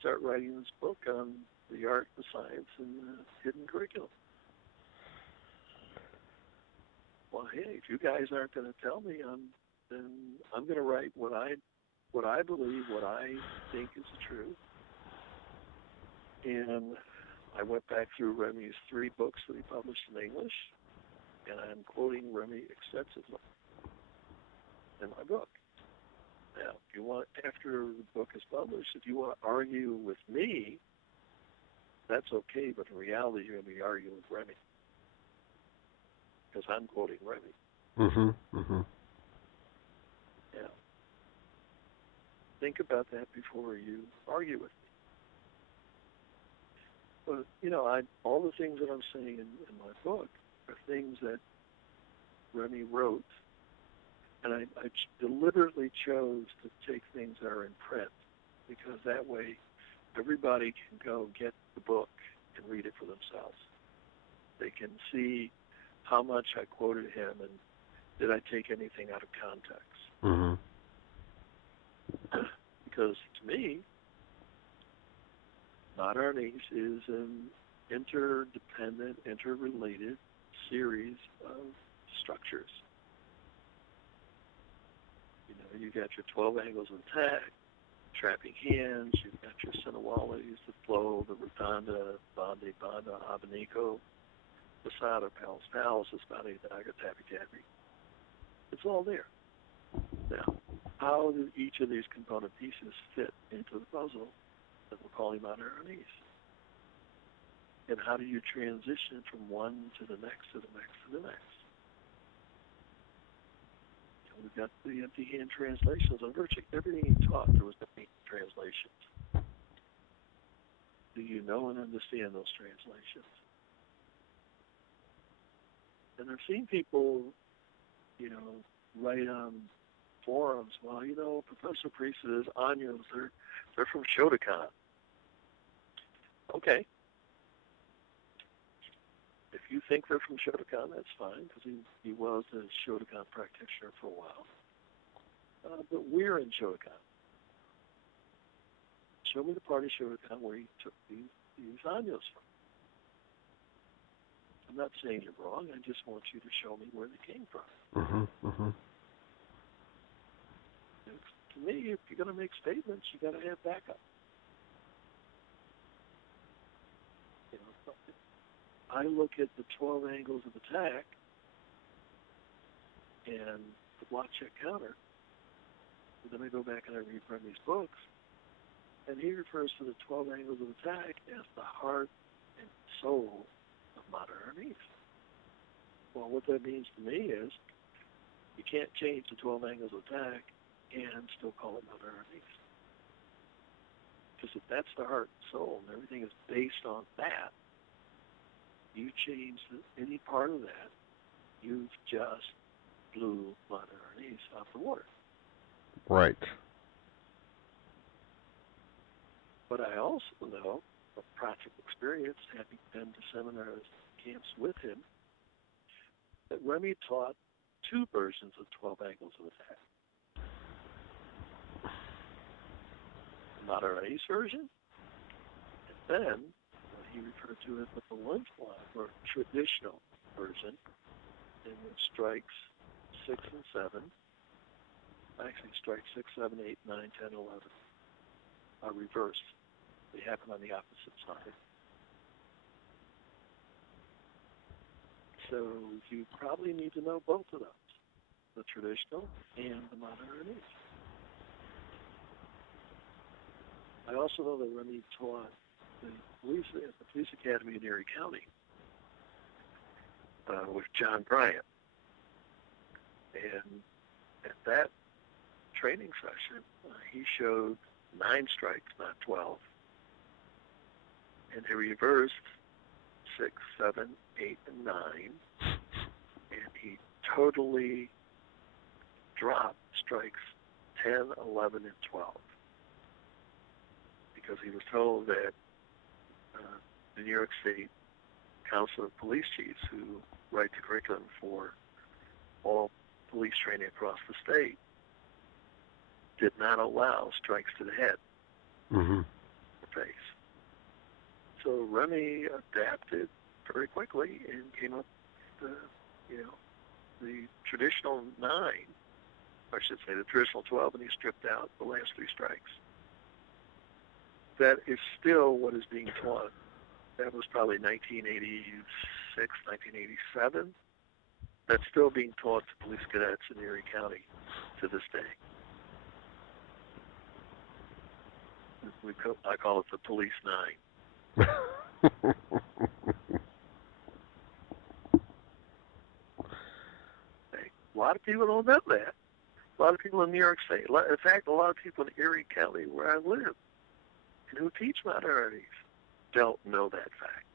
start writing this book on the art, the science, and the hidden curriculum. Well, hey, if you guys aren't going to tell me, then I'm going to write what I believe, what I think is the truth. And I went back through Remy's 3 books that he published in English, and I'm quoting Remy extensively in my book. Now, if you want, after the book is published, if you want to argue with me, that's okay, but in reality, you're going to be arguing with Remy. Because I'm quoting Remy. Yeah. Think about that before you argue with me. But, all the things that I'm saying in my book are things that Remy wrote, and I deliberately chose to take things that are in print, because that way everybody can go get the book and read it for themselves. They can see how much I quoted him and did I take anything out of context. Because to me, Modern Arnis is an interdependent, interrelated series of structures. You know, you got your 12 angles of attack, trapping hands, you've got your Sinawalis, the flow, the Rotunda, Bande, Banda, Abanico, Pasada, Pals, Pals, Espade, Daga, Tappy, Tappy. It's all there. Now, how do each of these component pieces fit into the puzzle that we're calling Modern Arnis? And how do you transition from one to the next, to the next, to the next? We've got the empty hand translations. On virtually everything you taught, there was empty translations. Do you know and understand those translations? And I've seen people, you know, write on forums, well, you know, Professor Presas, Anyos, they're from Shotokan. Okay. If you think they're from Shotokan, that's fine, because he was a Shotokan practitioner for a while. But we're in Shotokan. Show me the part of Shotokan where he took these Anyos from. I'm not saying you're wrong. I just want you to show me where they came from. To me, if you're going to make statements, you got to have backup. You know, I look at the 12 angles of attack and the block check counter, and then I go back and I read from these books, and he refers to the 12 angles of attack as the heart and soul of Modern Arnis. Well, what that means to me is you can't change the 12 angles of attack and still call it Modern Arnis. Because if that's the heart and soul and everything is based on that, you change any part of that, you've just blew Modern Arnis off the water. Right. But I also know from practical experience, having been to seminars and camps with him, that Remy taught two versions of 12 angles of attack. The Modern Arnis version, and then what he referred to as the Balintawak, or traditional version, in which strikes 6 and 7, actually strikes 6, 7, 8, 9, 10, 11, are reversed. They happen on the opposite side. So you probably need to know both of those, the traditional and the Modern Arnis. I also know that Remy taught at the police academy in Erie County with John Bryant. And at that training session, he showed 9 strikes, not 12. And he reversed 6, 7, 8, and 9. And he totally dropped strikes 10, 11, and 12. Because he was told that the New York State Council of Police Chiefs, who write the curriculum for all police training across the state, did not allow strikes to the head or face. So Remy adapted very quickly and came up with the traditional 9, I should say the traditional 12, and he stripped out the last 3 strikes. That is still what is being taught. That was probably 1986, 1987. That's still being taught to police cadets in Erie County to this day. I call it the Police 9. A lot of people don't know that. A lot of people in New York State. In fact, a lot of people in Erie County, where I live, and who teach Modern Arnis, don't know that fact.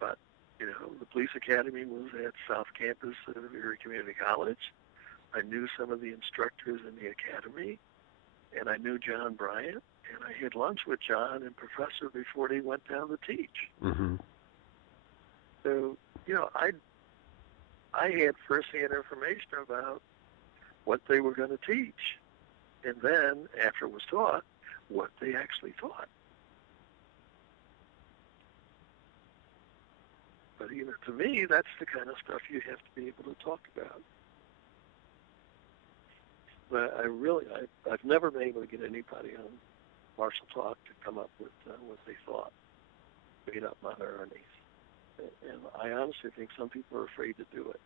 But, the police academy was at South Campus of Erie Community College. I knew some of the instructors in the academy, and I knew John Bryant, and I had lunch with John and Professor before they went down to teach. So, I had first-hand information about what they were going to teach. And then, after it was taught, what they actually taught. to me, that's the kind of stuff you have to be able to talk about. But I've never been able to get anybody on Martial Talk to come up with what they thought made up Modern Arnis. And I honestly think some people are afraid to do it.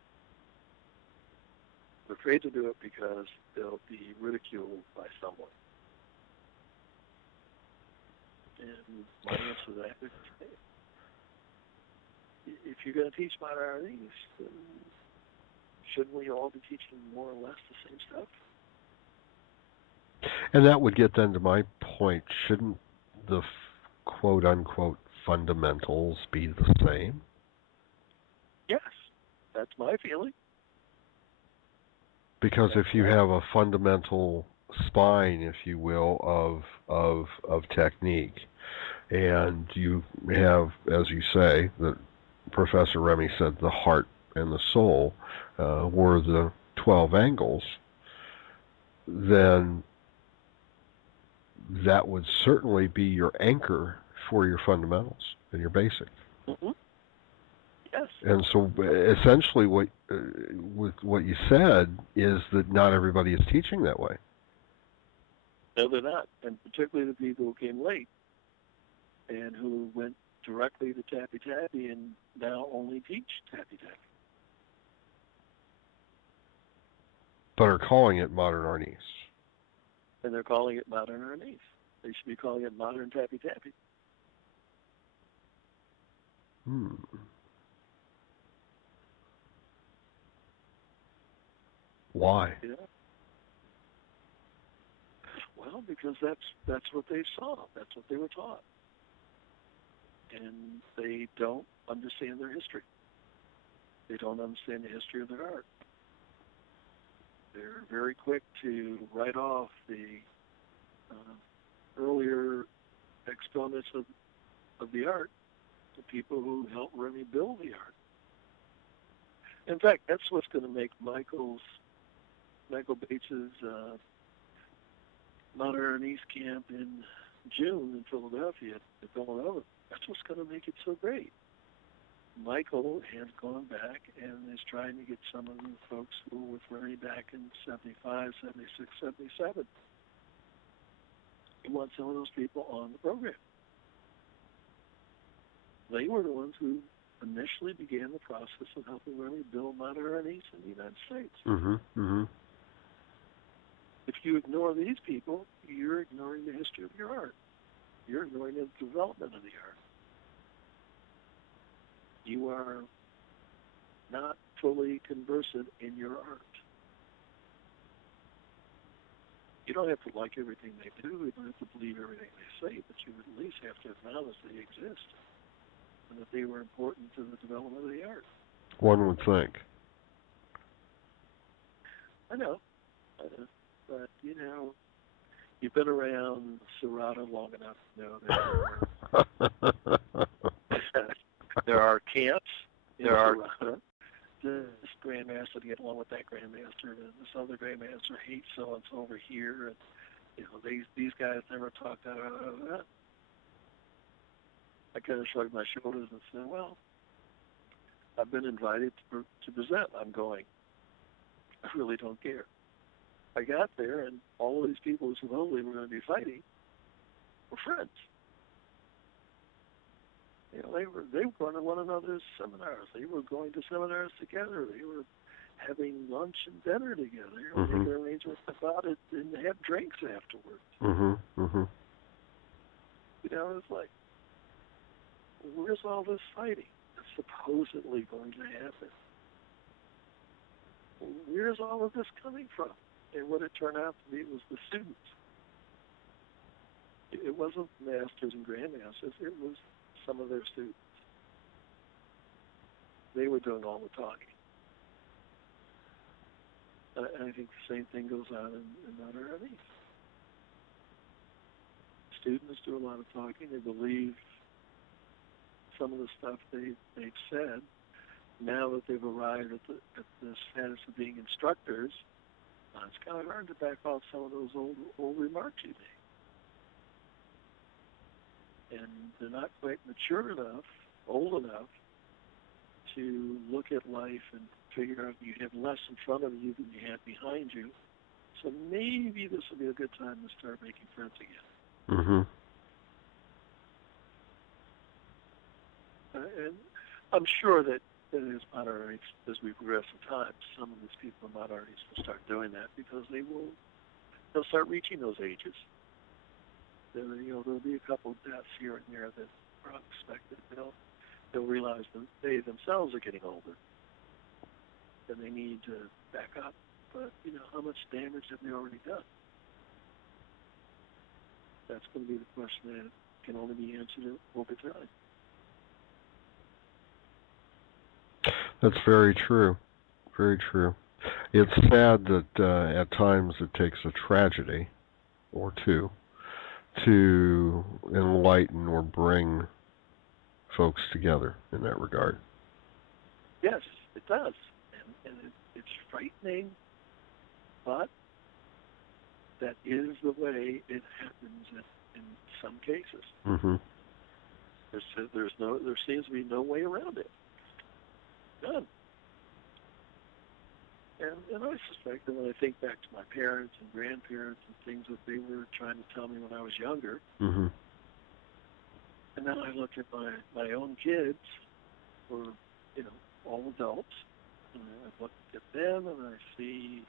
They're afraid to do it because they'll be ridiculed by someone. And my answer to that is, if you're going to teach Modern Arnis, then shouldn't we all be teaching more or less the same stuff? And that would get then to my point, shouldn't the quote-unquote fundamentals be the same? Yes, that's my feeling. Because if you have a fundamental spine, if you will, of technique, and you have, as you say, that Professor Remy said, the heart and the soul were the 12 angles, then that would certainly be your anchor for your fundamentals and your basic. Mm-hmm. Yes. And so essentially what you said is that not everybody is teaching that way. No, they're not. And particularly the people who came late and who went directly to Tappy Tappy and now only teach Tappy Tappy. But are calling it Modern Arnis. And they're calling it Modern Arnis. They should be calling it Modern Tappy Tappy. Why? Yeah. Well, because that's what they saw. That's what they were taught. And they don't understand their history. They don't understand the history of their art. They're very quick to write off the earlier exponents of the art, the people who helped Remy build the art. In fact, that's what's going to make Michael Bates's Modern Arnis camp in June in Philadelphia at Villanova. That's what's going to make it so great. Michael has gone back and is trying to get some of the folks who were with Remy back in 75, 76, 77. He wants some of those people on the program. They were the ones who initially began the process of helping Remy build Modern Arnis in the United States. Mm-hmm. Mm-hmm. If you ignore these people, you're ignoring the history of your art. You're ignoring the development of the art. You are not fully conversant in your art. You don't have to like everything they do. You don't have to believe everything they say, but you at least have to acknowledge they exist and that they were important to the development of the art. One would think. I know. But, you've been around Serrata long enough to know that there are camps in Serrata. This grandmaster to get along with that grandmaster, and this other grandmaster hates so-and-so over here, and these guys never talked out of that. I kind of shrugged my shoulders and said, well, I've been invited to present. I'm going. I really don't care. I got there, and all of these people who supposedly were going to be fighting were friends. They were going to one another's seminars. They were going to seminars together. They were having lunch and dinner together. Making arrangements about it and have drinks afterwards. Mm-hmm. Mm-hmm. It's like, where's all this fighting that's supposedly going to happen? Where's all of this coming from? And what it turned out to be was the students. It wasn't masters and grandmasters. It was some of their students. They were doing all the talking. And I think the same thing goes on in Modern Arnis. Students do a lot of talking. They believe some of the stuff they've said. Now that they've arrived at the status of being instructors, it's kind of hard to back off some of those old remarks you made. And they're not quite mature enough, old enough, to look at life and figure out you have less in front of you than you have behind you. So maybe this will be a good time to start making friends again. Mm-hmm. And I'm sure that as Modern Arnis, as we progress in time, some of these people in Modern Arnis will start doing that because they'll start reaching those ages. There'll be a couple of deaths here and there that are unexpected. They'll realize that they themselves are getting older and they need to back up. But, how much damage have they already done? That's going to be the question that can only be answered over time. That's very true. Very true. It's sad that at times it takes a tragedy or two to enlighten or bring folks together in that regard. Yes, it does. And it's frightening, but that is the way it happens in some cases. Mm-hmm. There seems to be no way around it. None. And I suspect that when I think back to my parents and grandparents and things that they were trying to tell me when I was younger, mm-hmm. and then I look at my own kids, who are, all adults, and I look at them and I see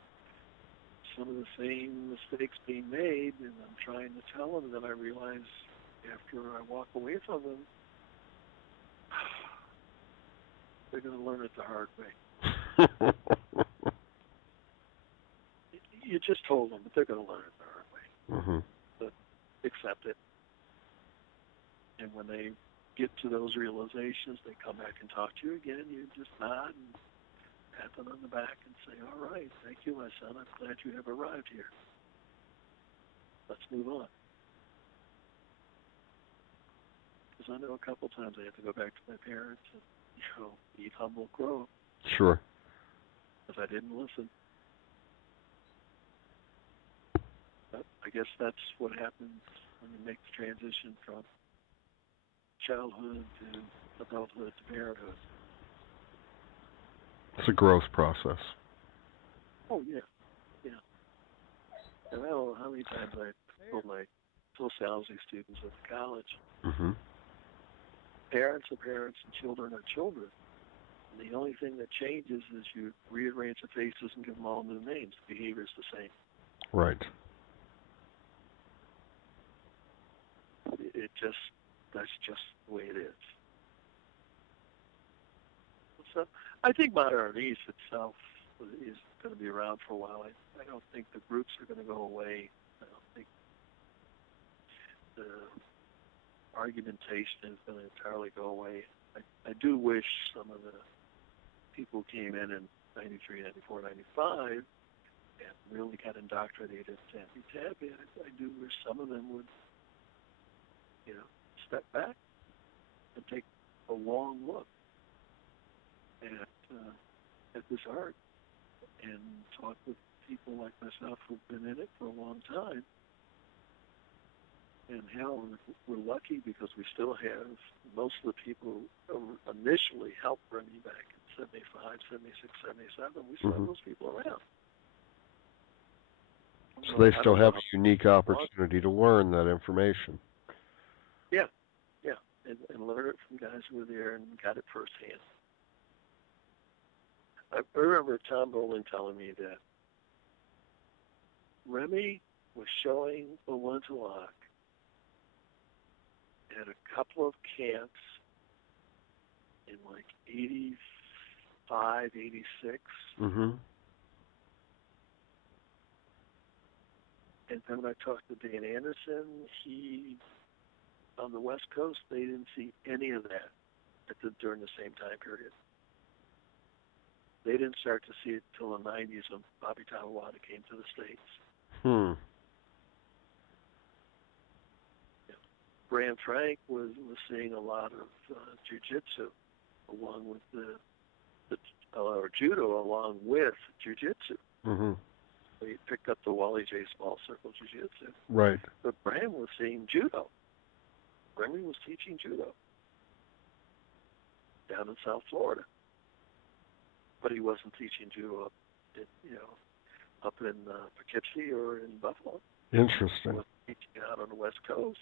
some of the same mistakes being made, and I'm trying to tell them, and then I realize after I walk away from them, they're going to learn it the hard way. You just told them, but they're going to learn it the hard way. Mm-hmm. But accept it. And when they get to those realizations, they come back and talk to you again. You just nod and pat them on the back and say, all right, thank you, my son. I'm glad you have arrived here. Let's move on. Because I know a couple times I have to go back to my parents and, eat humble crow. Sure. Because I didn't listen. But I guess that's what happens when you make the transition from childhood to adulthood to parenthood. It's a growth process. Oh, yeah. Yeah. And I don't know how many times I told my sociology students at the college, mm-hmm. parents are parents and children are children. And the only thing that changes is you rearrange the faces and give them all new names. The behavior is the same. Right. That's just the way it is. So I think Modern Arnis itself is going to be around for a while. I don't think the groups are going to go away. I don't think the argumentation is going to entirely go away. I do wish some of the people who came in 93, 94, 95 and really got indoctrinated in Tappy Tappy. I do wish some of them would, step back and take a long look at this art and talk with people like myself who've been in it for a long time. And hell, we're lucky because we still have most of the people who initially helped bring me back in 75, 76, 77. We still mm-hmm. have those people around. So they still have a unique opportunity to learn that information. Yeah. And learn it from guys who were there and got it firsthand. I remember Tom Bowling telling me that Remy was showing Balintawak at a couple of camps in like 85, 86. Mm-hmm. And then when I talked to Dan Anderson, on the West Coast, they didn't see any of that during the same time period. They didn't start to see it until the 90s when Bobby Tawada came to the States. Graham Frank was seeing a lot of jiu-jitsu along with or judo along with jiu-jitsu. Mm-hmm. So he picked up the Wally J. Small Circle Jiu-Jitsu. Right. But Graham was seeing judo. Remy was teaching judo down in South Florida. but he wasn't teaching judo up in Poughkeepsie or in Buffalo. Interesting. He was teaching out on the West Coast.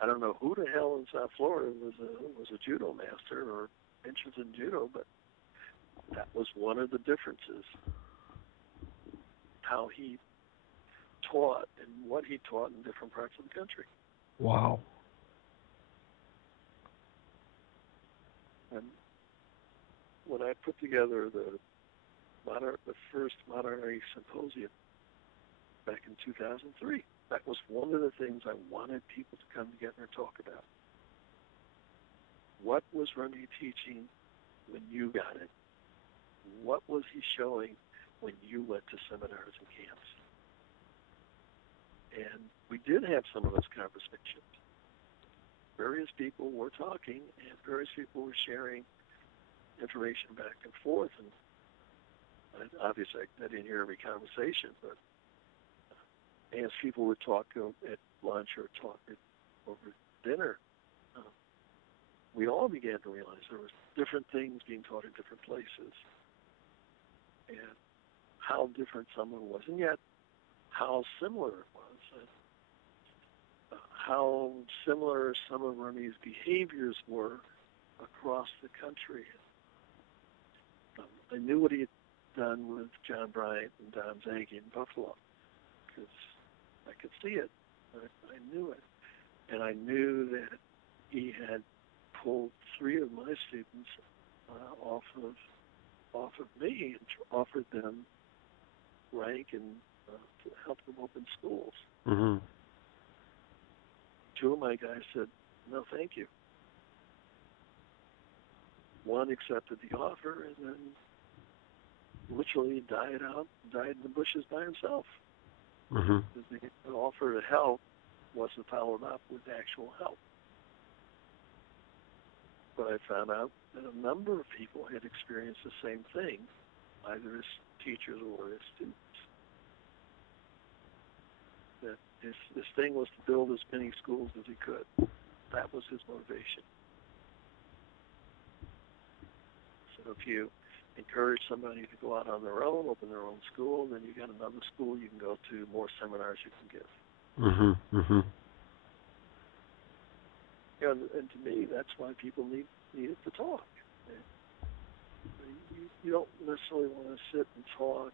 I don't know who the hell in South Florida was a judo master or interested in judo, but that was one of the differences. How he taught and what he taught in different parts of the country. Wow. And when I put together the first Modern Arnis Symposium back in 2003, that was one of the things I wanted people to come together and talk about. What was Remy teaching when you got it? What was he showing when you went to seminars and camps? And we did have some of those conversations. Various people were talking, and various people were sharing information back and forth. And obviously, I didn't hear every conversation, but as people would talk at lunch or talk over dinner, we all began to realize there was different things being taught in different places, and how different someone was, and yet how similar it was, and how similar some of Remy's behaviors were across the country. I knew what he had done with John Bryant and Don Zaghi in Buffalo, because I could see it. I knew it. And I knew that he had pulled 3 of my students off of me and offered them rank and to help them open schools. Mm-hmm. 2 of my guys said, no, thank you. One accepted the offer and then literally died in the bushes by himself. Mm-hmm. The offer to help wasn't followed up with actual help. But I found out that a number of people had experienced the same thing, either as teachers or as students. That his thing was to build as many schools as he could. That was his motivation. So if you encourage somebody to go out on their own, open their own school, then you got another school you can go to, more seminars you can give. Mm-hmm. Mm-hmm. And to me, that's why people need to talk. You don't necessarily want to sit and talk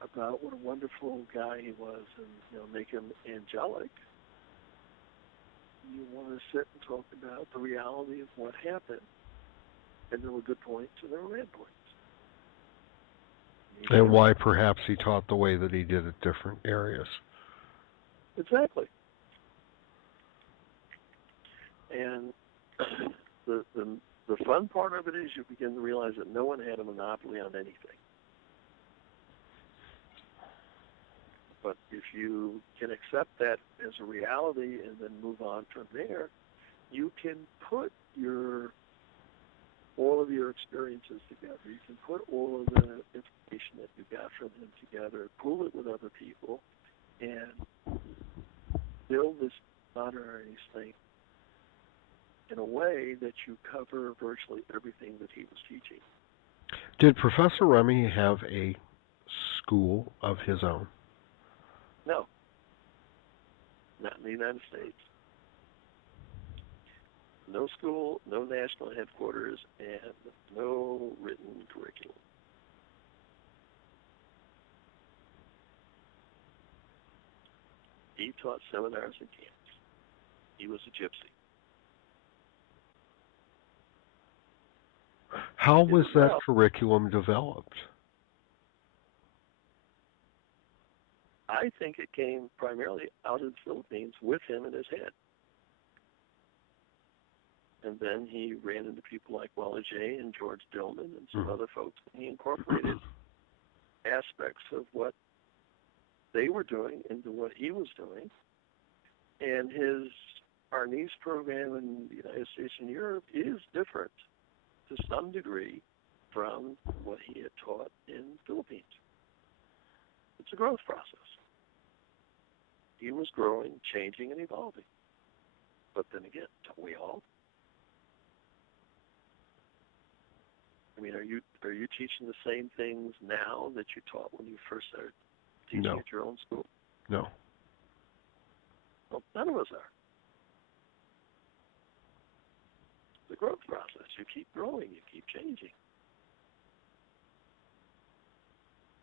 about what a wonderful guy he was and make him angelic. You want to sit and talk about the reality of what happened. And there were good points and there were bad points. And why perhaps he taught the way that he did at different areas. Exactly. And the fun part of it is you begin to realize that no one had a monopoly on anything. But if you can accept that as a reality and then move on from there, you can put all of your experiences together. You can put all of the information that you got from him together, pool it with other people, and build this Modern Arnis thing in a way that you cover virtually everything that he was teaching. Did Professor Remy have a school of his own? No. Not in the United States. No school, no national headquarters, and no written curriculum. He taught seminars and camps. He was a gypsy. How was that curriculum developed? I think it came primarily out of the Philippines with him in his head. And then he ran into people like Wally J. and George Dillman and some other folks, and he incorporated aspects of what they were doing into what he was doing. And his Arnis program in the United States and Europe is different to some degree from what he had taught in the Philippines. It's a growth process. He was growing, changing, and evolving. But then again, don't we all? I mean, are you teaching the same things now that you taught when you first started teaching No. at your own school? No. Well, none of us are. The growth process. You keep growing. You keep changing.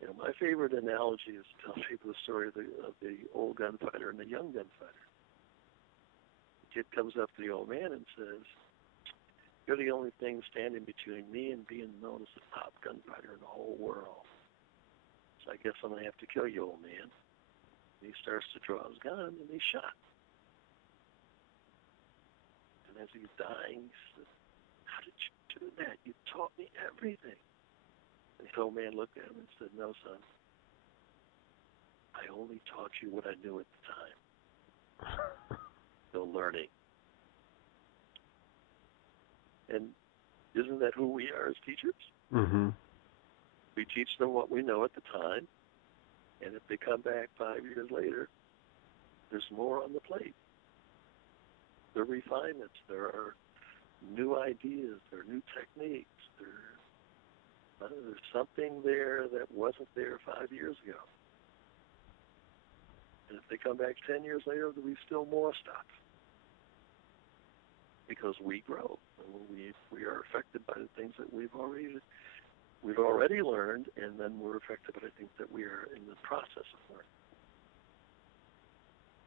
You know, my favorite analogy is to tell people the story of the old gunfighter and the young gunfighter. The kid comes up to the old man and says, "You're the only thing standing between me and being known as the top gunfighter in the whole world. So I guess I'm going to have to kill you, old man." And he starts to draw his gun, and he's shot. And as he's dying, he says, "How did you do that? You taught me everything." And the old man looked at him and said, "No, son. I only taught you what I knew at the time. Still learning." And isn't that who we are as teachers? Mm-hmm. We teach them what we know at the time, and if they come back 5 years later, there's more on the plate. There are refinements. There are new ideas. There are new techniques. There's something there that wasn't there 5 years ago. And if they come back 10 years later, there'll be still more stuff. Because we grow. We are affected by the things that we've already learned, and then we're affected by the things that we are in the process of learning.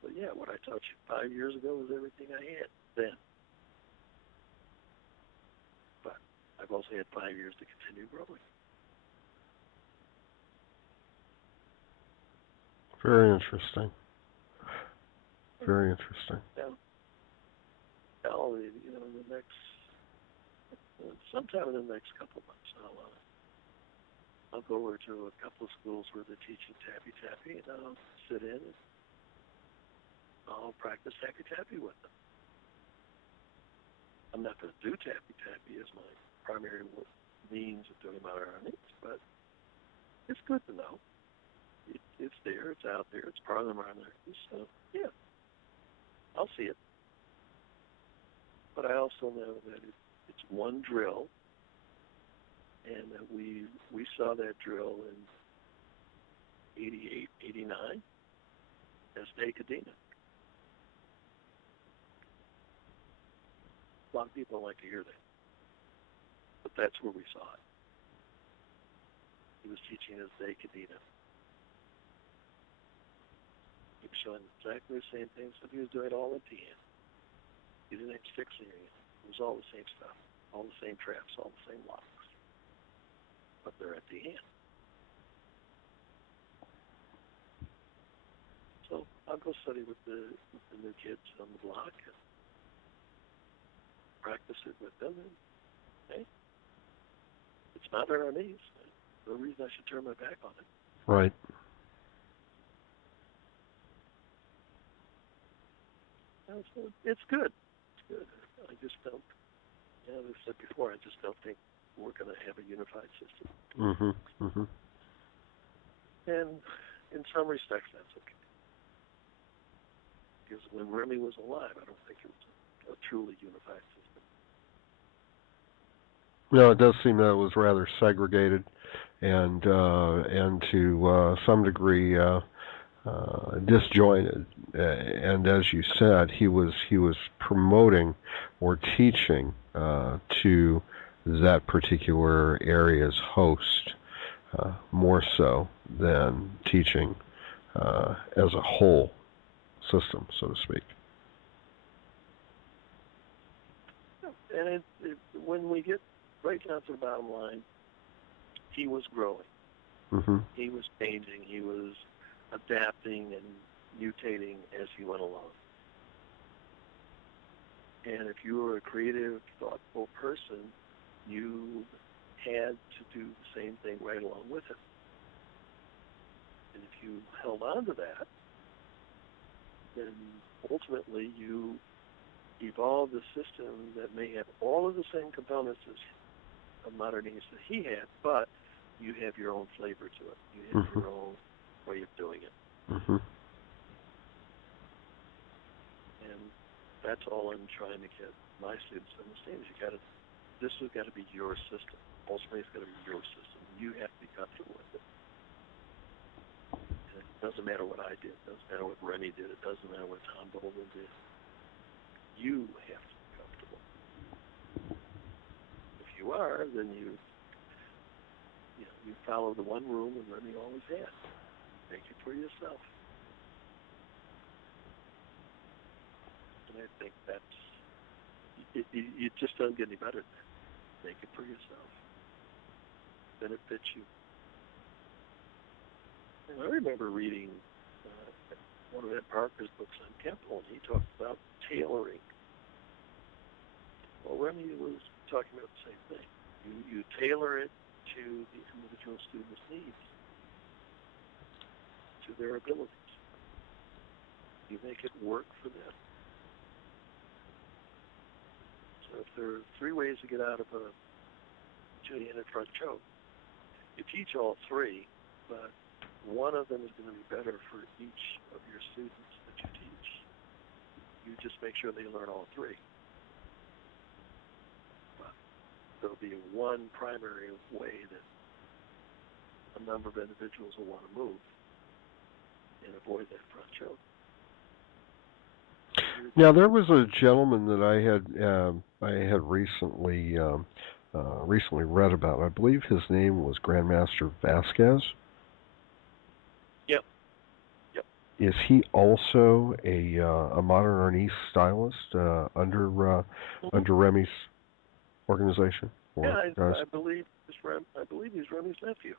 But yeah, what I taught you 5 years ago was everything I had then. But I've also had 5 years to continue growing. Very interesting. Very interesting. Yeah. Now, sometime in the next couple of months, I'll go over to a couple of schools where they're teaching Tappy Tappy, and I'll sit in and I'll practice Tappy Tappy with them. I'm not going to do Tappy Tappy as my primary means of doing Modern Arnis, but it's good to know. It's there, it's out there, it's part of the Modern Arnis, so yeah, I'll see it. But I also know that it's one drill, and that we saw that drill in 88, 89 as Decadena. A lot of people don't like to hear that, but that's where we saw it. He was teaching as Decadena. He was showing exactly the same things that he was doing all at the end. He didn't have sticks in your hand. It was all the same stuff, all the same traps, all the same locks. But they're at the end. So I'll go study with the new kids on the block and practice it with them. And hey, it's Modern Arnis. No reason I should turn my back on it. Right. It's good. Good. I just don't, as I said before, I just don't think we're going to have a unified system. Mm-hmm. Mm-hmm. And in some respects, that's okay. Because when Remy was alive, I don't think it was a truly unified system. No, it does seem that it was rather segregated, and to some degree disjointed. And as you said, he was promoting or teaching to that particular area's host more so than teaching as a whole system, so to speak. And when we get right down to the bottom line, he was growing. Mm-hmm. He was changing. He was adapting and mutating as he went along. And if you were a creative, thoughtful person, you had to do the same thing right along with him. And if you held on to that, then ultimately you evolved a system that may have all of the same components as of Modern Arnis that he had, but you have your own flavor to it. You have Mm-hmm. your own way of doing it. Mm-hmm. And that's all I'm trying to get my students to understand is this has got to be your system. ultimately it's going to be your system. You have to be comfortable with it. And it doesn't matter what I did. It doesn't matter what Remy did. It doesn't matter what Tom Baldwin did. You have to be comfortable. If you are, then you follow the one rule that Remy always had. Make it for yourself. And I think that's, you just don't get any better than that. Make it for yourself. Then it fits you. And I remember reading one of Ed Parker's books on Kempo, and he talked about tailoring. Well, Remy was talking about the same thing. You tailor it to the individual student's needs, to their abilities. You make it work for them. So if there are 3 ways to get out of a two-handed front choke, you teach all 3, but one of them is going to be better for each of your students that you teach. You just make sure they learn all 3. But there'll be one primary way that a number of individuals will want to move and avoid that front choke. Now, there was a gentleman that I had recently read about. I believe his name was Grandmaster Vasquez. Yep. Is he also a Modern Arnis stylist under Remy's organization? Yeah, I believe he's Remy's nephew.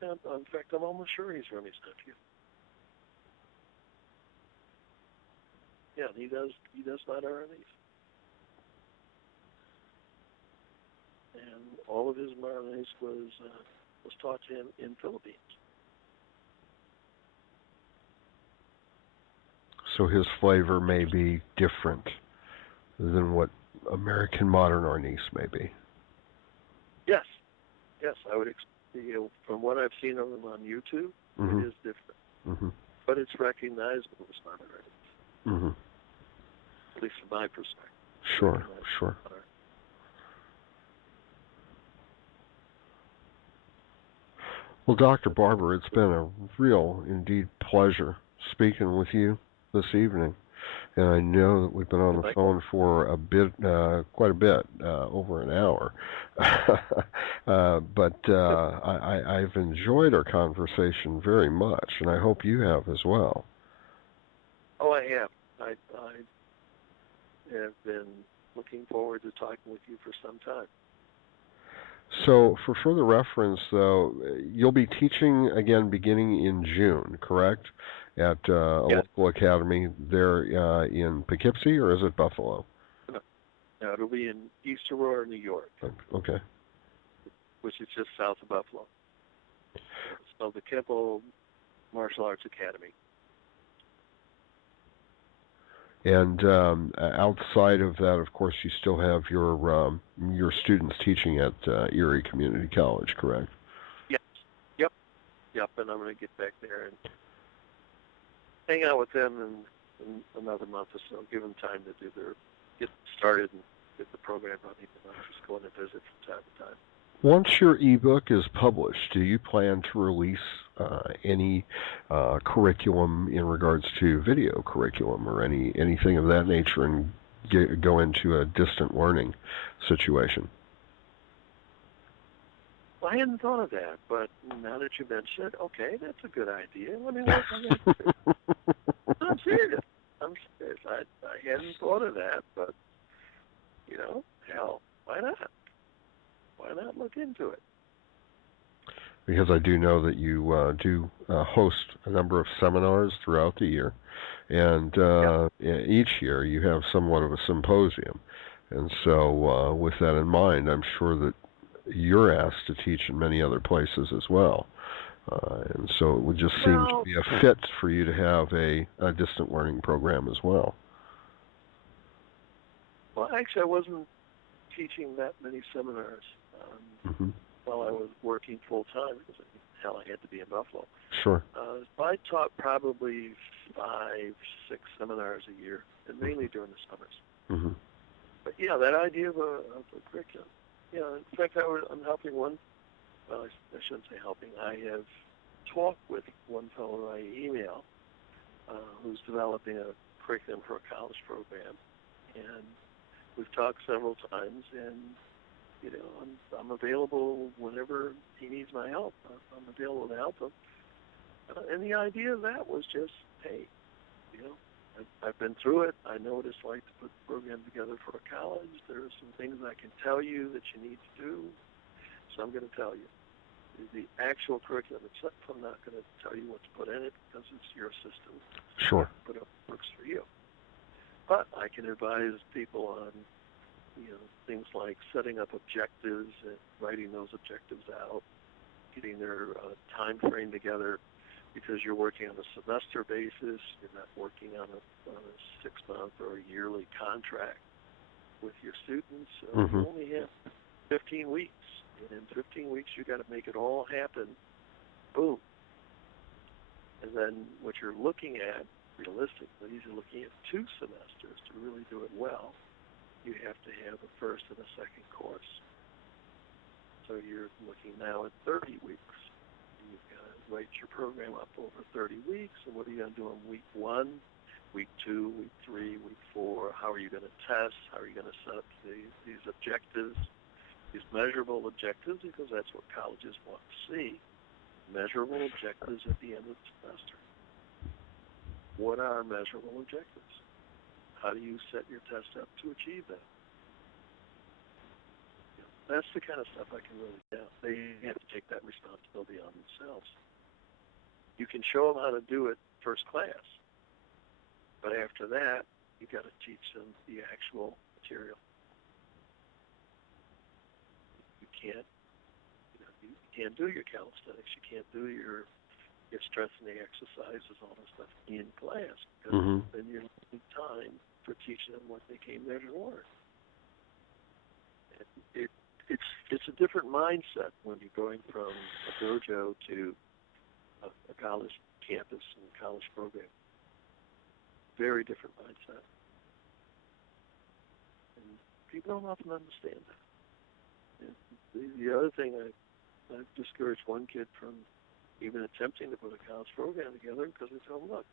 And in fact, I'm almost sure he's Remy's nephew. Yeah, he does Modern Arnis. And all of his Modern Arnis was taught to him in Philippines. So his flavor may be different than what American Modern Arnis may be. Yes, I would from what I've seen of him on YouTube, it is different. But it's recognizable as Modern Arnis. At least from my perspective. Sure. Well, Dr. Barber, it's been a real, indeed, pleasure speaking with you this evening. And I know that we've been on the phone for a bit, quite a bit, over an hour. But I've enjoyed our conversation very much, and I hope you have as well. Oh, I have. I have been looking forward to talking with you for some time. So, for further reference, though, you'll be teaching again beginning in June, correct? At a local academy there in Poughkeepsie, or is it Buffalo? No, it'll be in East Aurora, New York. Okay. Which is just south of Buffalo. So the Kenpo Martial Arts Academy. And outside of that, of course, you still have your students teaching at Erie Community College, correct? Yes. Yep. And I'm going to get back there and hang out with them in another month or so. Give them time to get started and get the program running. And I'll just go in and visit from time to time. Once your ebook is published, do you plan to release any curriculum in regards to video curriculum or anything of that nature and go into a distant learning situation? Well, I hadn't thought of that, but now that you mention it, okay, that's a good idea. Let me work on that. I'm serious. I hadn't thought of that, but, hell, why not? Why not look into it? Because I do know that you do host a number of seminars throughout the year, and each year you have somewhat of a symposium. And so with that in mind, I'm sure that you're asked to teach in many other places as well. And so it would just seem to be a fit for you to have a distant learning program as well. Well, actually, I wasn't teaching that many seminars while I was working full-time because, I had to be in Buffalo. Sure. I taught probably 5, 6 seminars a year, and mainly during the summers. But yeah, that idea of a curriculum. Yeah, in fact, I'm helping one. Well, I shouldn't say helping. I have talked with one fellow I email who's developing a curriculum for a college program, and we've talked several times. And I'm available whenever he needs my help. I'm available to help him. And the idea of that was just, hey, I've been through it. I know what it's like to put the program together for a college. There are some things I can tell you that you need to do, so I'm going to tell you. The actual curriculum itself, I'm not going to tell you what to put in it because it's your system. Sure. But it works for you. But I can advise people on, things like setting up objectives and writing those objectives out, getting their time frame together, because you're working on a semester basis. You're not working on a 6-month or a yearly contract with your students. So you only have 15 weeks. And in 15 weeks, you got to make it all happen. Boom. And then what you're looking at, realistically, is you're looking at 2 semesters to really do it well. You have to have a first and a second course. So you're looking now at 30 weeks. You've got to write your program up over 30 weeks. And what are you going to do in week 1, week 2, week 3, week 4? How are you going to test? How are you going to set up these objectives, these measurable objectives, because that's what colleges want to see, measurable objectives at the end of the semester. What are measurable objectives? How do you set your test up to achieve that? That's the kind of stuff I can really do. They have to take that responsibility on themselves. You can show them how to do it first class, but after that, you got to teach them the actual material. You can't do your calisthenics. You can't do your strengthening exercises, all this stuff in class, because then you're losing time for teaching them what they came there to learn. It's a different mindset when you're going from a dojo to a college campus and a college program. Very different mindset. And people don't often understand that. And the other thing, I've discouraged one kid from even attempting to put a college program together because I told him, look,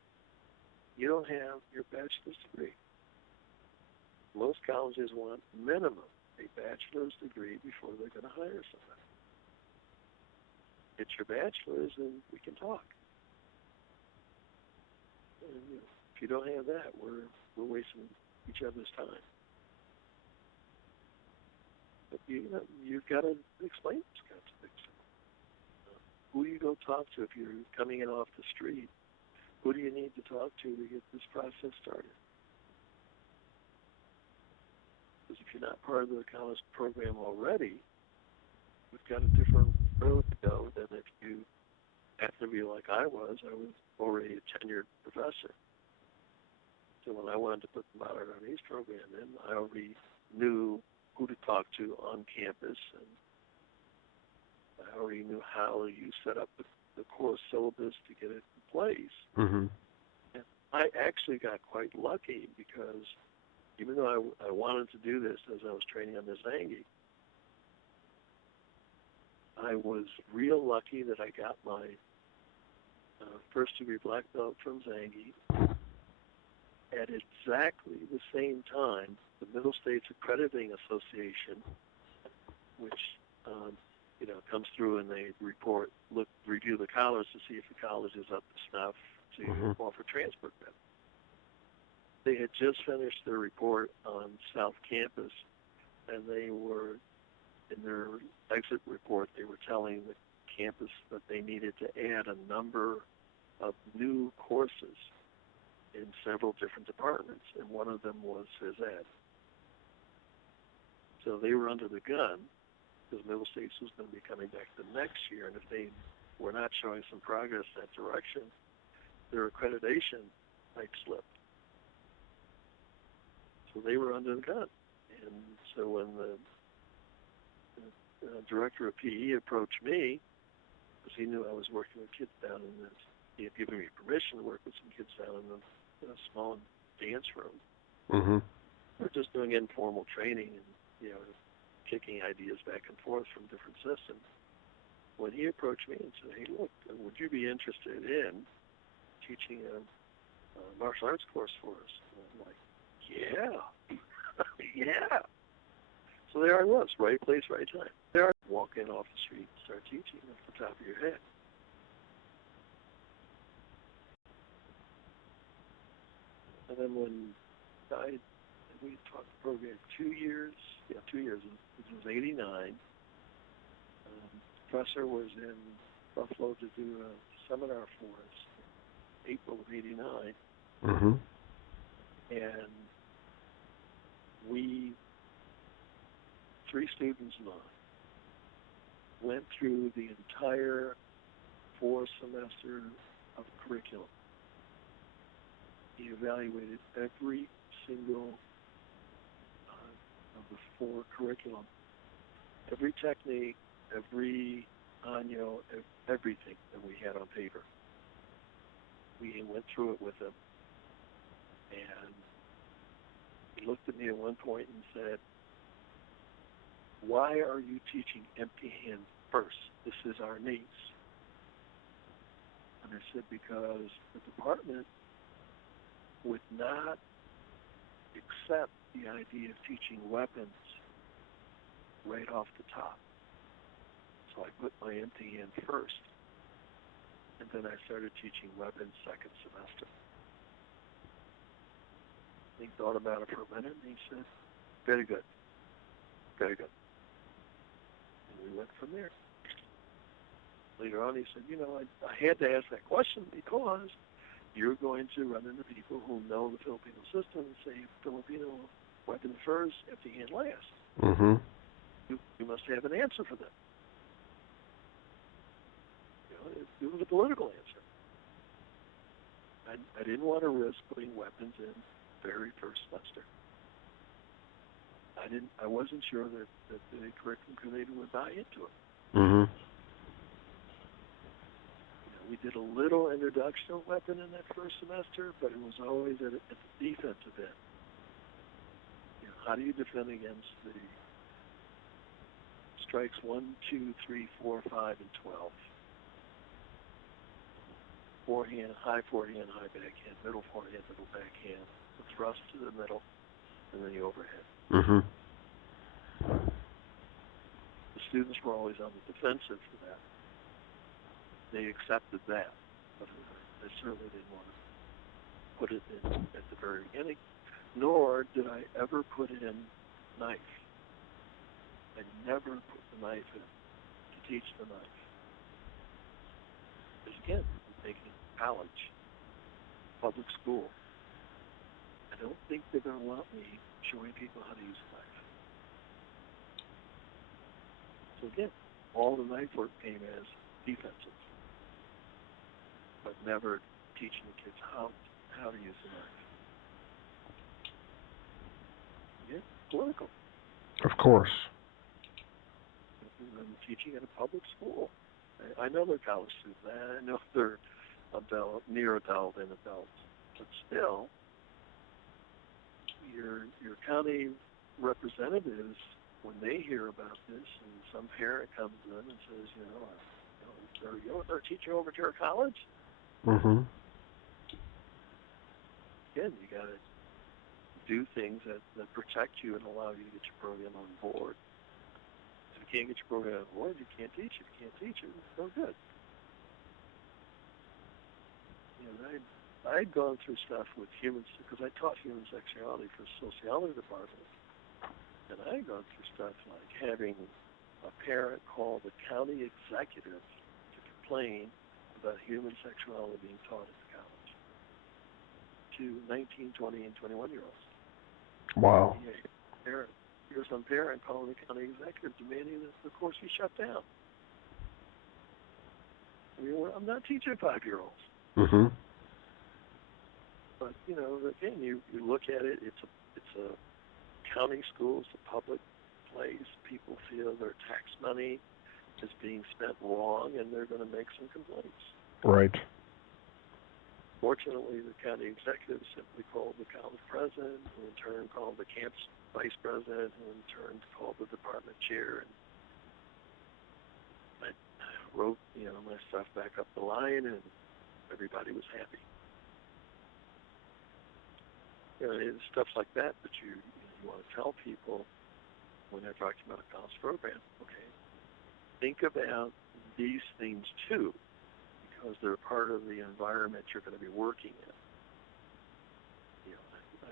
you don't have your bachelor's degree. Most colleges want minimum a bachelor's degree before they're going to hire somebody. Get your bachelor's and we can talk. And, if you don't have that, we're wasting each other's time. But you've got to explain these kinds of things. Who do you go talk to if you're coming in off the street? Who do you need to talk to get this process started? Because if you're not part of the college program already, we've got a different road to go than if you happen to be like I was. I was already a tenured professor. So when I wanted to put the Modern Arnis program in, I already knew who to talk to on campus, and I already knew how you set up the course syllabus to get it in place. And I actually got quite lucky because even though I wanted to do this as I was training under Zangi, I was real lucky that I got my first degree black belt from Zangi at exactly the same time the Middle States Accrediting Association, which comes through and they review the college to see if the college is up to snuff to offer transfer credit. They had just finished their report on South Campus, and they were, in their exit report, they were telling the campus that they needed to add a number of new courses in several different departments, and one of them was phys ed. So they were under the gun because Middle States was going to be coming back the next year, and if they were not showing some progress in that direction, their accreditation might slip. So they were under the gun. And so when the director of PE approached me, because he knew I was working with kids down in this, he had given me permission to work with some kids down in the small dance room. we're just doing informal training and, kicking ideas back and forth from different systems. When he approached me and said, hey, look, would you be interested in teaching a martial arts course for us? And I'm like, yeah, yeah. So there I was, right place, right time. There I walk in off the street and start teaching off the top of your head. And then when we taught the program 2 years. Yeah, 2 years. It was 89. The professor was in Buffalo to do a seminar for us, April of 89. Mm-hmm. And we, 3 students and I, went through the entire 4 semester of curriculum. He evaluated every single of the 4 curriculum, every technique, every anyo, everything that we had on paper. We went through it with him, and he looked at me at one point and said, why are you teaching empty hand first? This is our niece. And I said, because the department would not accept the idea of teaching weapons right off the top. So I put my empty hand first, and then I started teaching weapons second semester. He thought about it for a minute, and he said, very good, very good. And we went from there. Later on, he said, I had to ask that question because you're going to run into people who know the Filipino system and say Filipino weapon first, empty hand last. Mm-hmm. You must have an answer for them. It was a political answer. I didn't want to risk putting weapons in very first semester. I wasn't sure that the curriculum committee would buy into it. Mm-hmm. We did a little introduction of weapon in that first semester, but it was always at the defensive end. How do you defend against the strikes 1, 2, 3, 4, 5, and 12? Forehand, high backhand, middle forehand, middle backhand, the thrust to the middle, and then the overhead. Mm-hmm. The students were always on the defensive for that. They accepted that, but I certainly didn't want to put it in at the very beginning, nor did I ever put in knife. I never put the knife in to teach the knife. Because again, I'm thinking college, public school. I don't think they're going to want me showing people how to use a knife. So again, all the knife work came as defensive, but never teaching the kids how to use the knife. Yeah, political. Of course. I'm teaching at a public school. I know they're college students. I know they're adult, near adult and adults. But still, your county representatives, when they hear about this, and some parent comes in and says, they're teaching over at your college? Mm-hmm. Again, you got to do things that protect you and allow you to get your program on board. If you can't get your program on board, you can't teach it. If you can't teach it, it's no good. I'd gone through stuff with humans, because I taught human sexuality for sociology department, and I had gone through stuff like having a parent call the county executive to complain about human sexuality being taught at the college to 19, 20, and 21-year-olds. Wow. Here's some parent calling the county executive demanding that the course be shut down. I'm not teaching 5-year-olds. Mm-hmm. But, again, you look at it, it's a county school, it's a public place. People feel their tax money is being spent wrong, and they're going to make some complaints. Right. Fortunately, the county executive simply called the college president, who in turn called the campus vice president, who in turn called the department chair, and I wrote, my stuff back up the line, and everybody was happy. It's stuff like that you want to tell people when they're talking about a college program. Okay, think about these things too, because they're part of the environment you're going to be working in.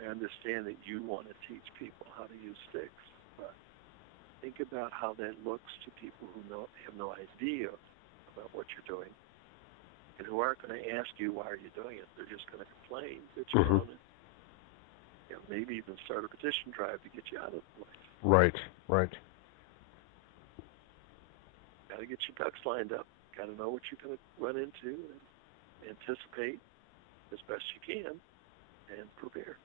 I understand that you want to teach people how to use sticks, but think about how that looks to people who have no idea about what you're doing, and who aren't going to ask you why are you doing it. They're just going to complain that you want it. Maybe even start a petition drive to get you out of the place. Right. Got to get your ducks lined up. Got to know what you're going to run into and anticipate as best you can and prepare.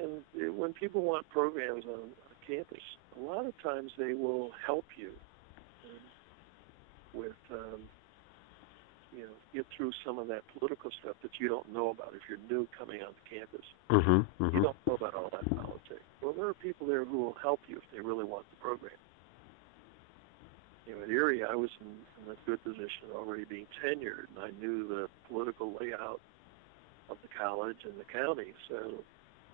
And when people want programs on campus, a lot of times they will help you with, get through some of that political stuff that you don't know about if you're new coming onto campus. You don't know about all that politics. Well, there are people there who will help you if they really want the program. At Erie, I was in a good position, already being tenured, and I knew the political layout of the college and the county, so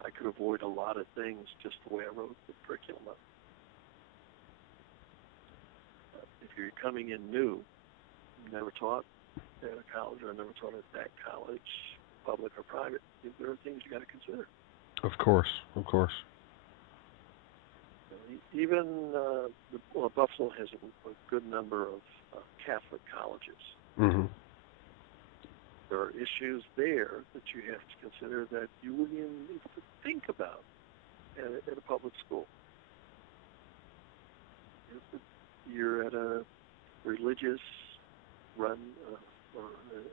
I could avoid a lot of things just the way I wrote the curriculum up. If you're coming in new, never taught at a college or never taught at that college, public or private, there are things you got to consider. Of course. Even Buffalo has a good number of Catholic colleges. There are issues there that you have to consider that you wouldn't even need to think about at a public school. You're at a religious run or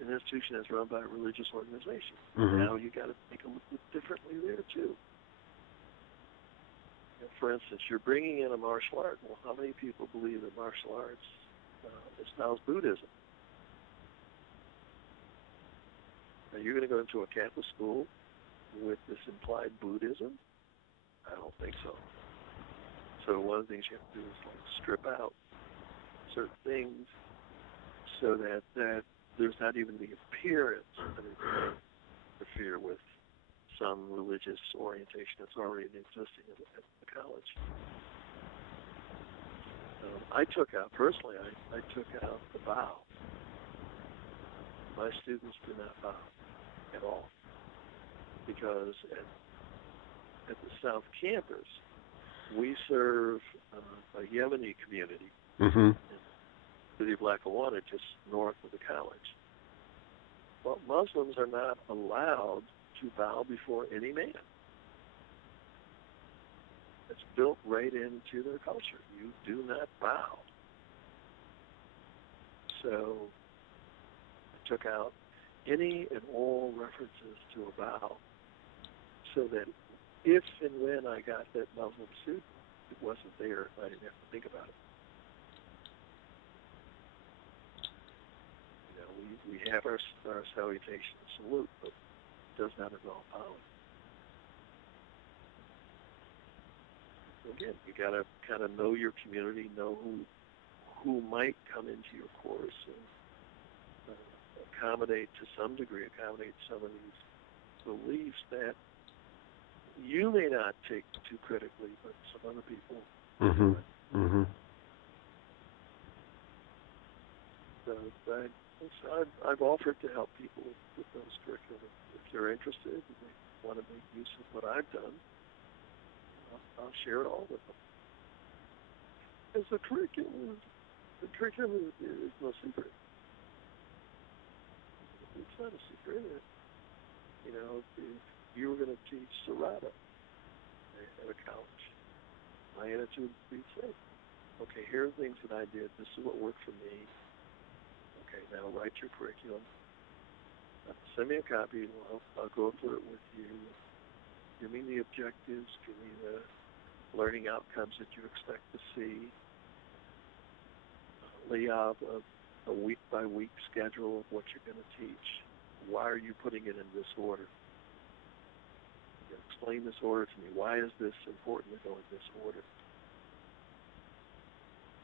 an institution that's run by a religious organization. Now you got to think a little bit differently there too. For instance, you're bringing in a martial art. Well, how many people believe that martial arts espouse Buddhism? Are you going to go into a Catholic school with this implied Buddhism? I don't think so. So one of the things you have to do is strip out certain things so that there's not even the appearance that it's going to interfere with some religious orientation that's already existing at the college. I took out the bow. My students do not bow at all, because at the South Campus, we serve a Yemeni community in the city of Lackawanna, just north of the college. Well, Muslims are not allowed to bow before any man. It's built right into their culture. You do not bow. So I took out any and all references to a bow, so that if and when I got that Muslim student, it wasn't there, I didn't have to think about it. We have our salutation and salute, but it does not involve bowing. So again, you got to kind of know your community, know who might come into your course, and accommodate some of these beliefs that you may not take too critically, but some other people do it. So I've offered to help people with those curriculum. If they're interested and they want to make use of what I've done, I'll share it all with them. Because the curriculum is no secret. It's not a secret. If you were going to teach Serrata at a college, my attitude would be the same. Okay, here are things that I did. This is what worked for me. Okay, now write your curriculum. Send me a copy, and I'll go through it with you. Give me the objectives. Give me the learning outcomes that you expect to see. Layout of a week-by-week schedule of what you're going to teach. Why are you putting it in this order? Explain this order to me. Why is this important to go in this order?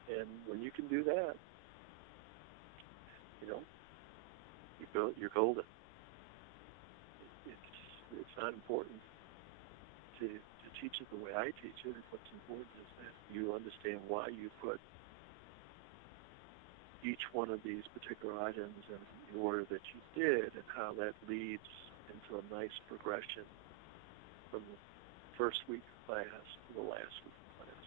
And when you can do that, you're golden. It's not important to teach it the way I teach it. What's important is that you understand why you put each one of these particular items in the order that you did, and how that leads into a nice progression from the first week of class to the last week of class.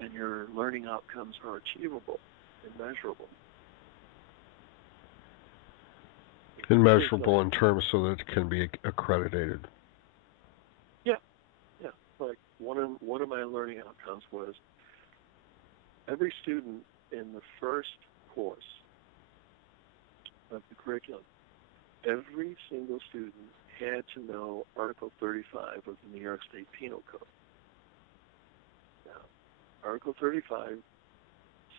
And your learning outcomes are achievable and measurable. And measurable in terms so that it can be accredited. Yeah. Like one of my learning outcomes was every student in the first course of the curriculum, every single student had to know Article 35 of the New York State Penal Code. Now, Article 35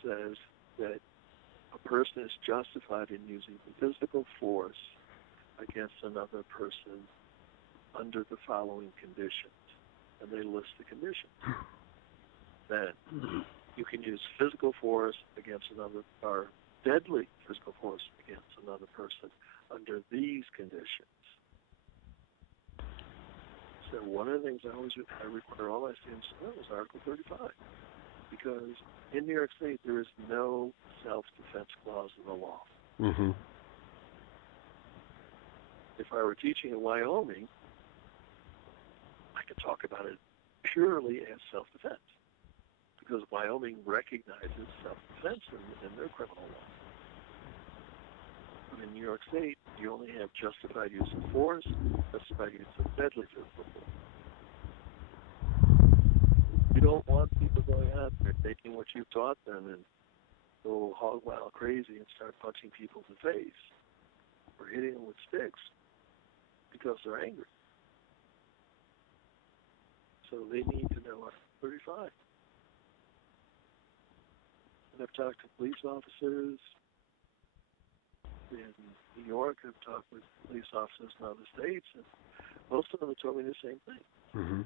says that a person is justified in using physical force against another person under the following conditions. And they list the conditions. Then you can use physical force against another, or deadly physical force against another person under these conditions. So one of the things I require all my students to know is Article 35. Because in New York State, there is no self-defense clause in the law. Mm-hmm. If I were teaching in Wyoming, I could talk about it purely as self-defense, because Wyoming recognizes self-defense in their criminal law. But in New York State, you only have justified use of force, justified use of deadly physical force. You don't want people going out there taking what you've taught them and go hog wild crazy and start punching people in the face or hitting them with sticks because they're angry. So they need to know Article 35. And I've talked to police officers in New York. I've talked with police officers in other states, and most of them have told me the same thing. Mm-hmm.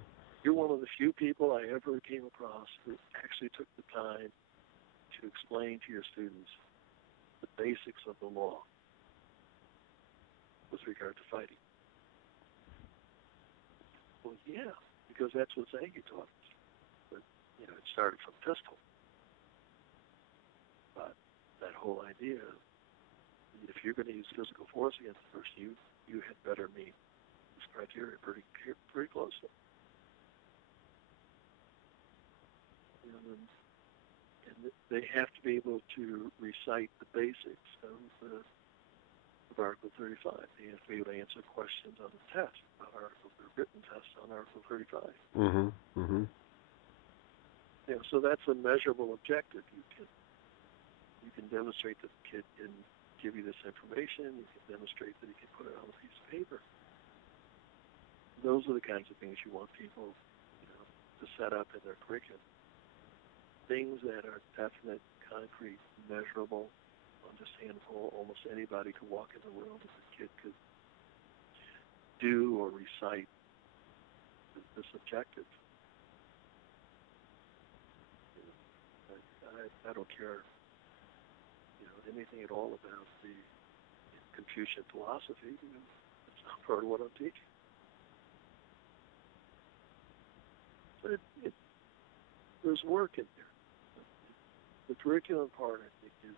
You're one of the few people I ever came across who actually took the time to explain to your students the basics of the law with regard to fighting. Well, yeah, because that's what Zangi taught us. But, it started from pistol. But that whole idea, if you're going to use physical force against the person, you had better meet this criteria pretty closely. And they have to be able to recite the basics of Article 35. They have to be able to answer questions on the test, written tests on Article 35. Mm-hmm. Mm-hmm. So that's a measurable objective. You can demonstrate that the kid can give you this information. You can demonstrate that he can put it on a piece of paper. Those are the kinds of things you want people, to set up in their curriculum. Things that are definite, concrete, measurable, understandable. Almost anybody could walk in the world and the kid could do or recite this objective. I don't care, anything at all about the Confucian philosophy. It's not part of what I'm teaching. But there's work in there. The curriculum part, I think, is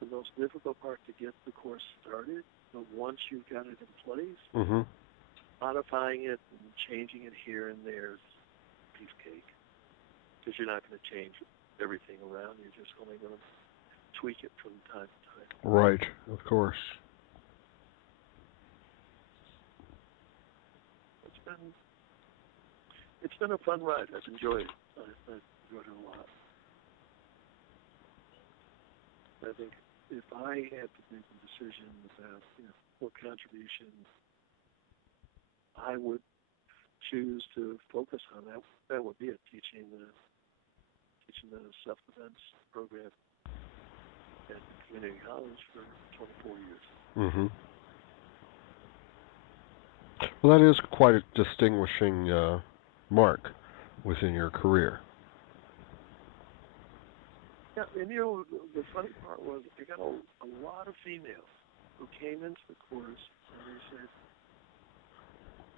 the most difficult part to get the course started. But once you've got it in place, mm-hmm. modifying it and changing it here and there is a piece of cake. Because you're not going to change everything around. You're just only going to tweak it from time to time. Right, of course. It's been a fun ride. I've enjoyed it. I've enjoyed it a lot. I think if I had to make a decision about, what contribution I would choose to focus on, that would be it, teaching the self-defense program at community college for 24 years. Mm-hmm. Well, that is quite a distinguishing mark within your career. Yeah, and the funny part was I got a lot of females who came into the course and they said,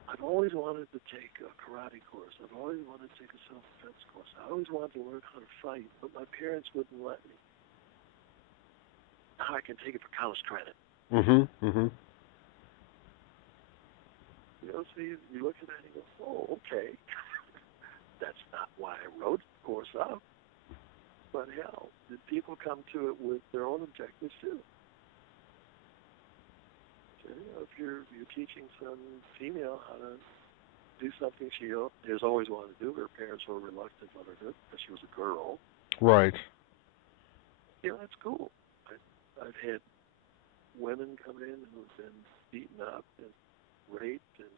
I've always wanted to take a karate course. I've always wanted to take a self-defense course. I always wanted to learn how to fight, but my parents wouldn't let me. Now I can take it for college credit. Mm-hmm. Mm-hmm. So you look at that and you go, oh, okay. That's not why I wrote the course up. But hell, did people come to it with their own objectives too? So, if you're teaching some female how to do something she has always wanted to do, her parents were reluctant to let her do it because she was a girl. Right. That's cool. I've had women come in who have been beaten up and raped and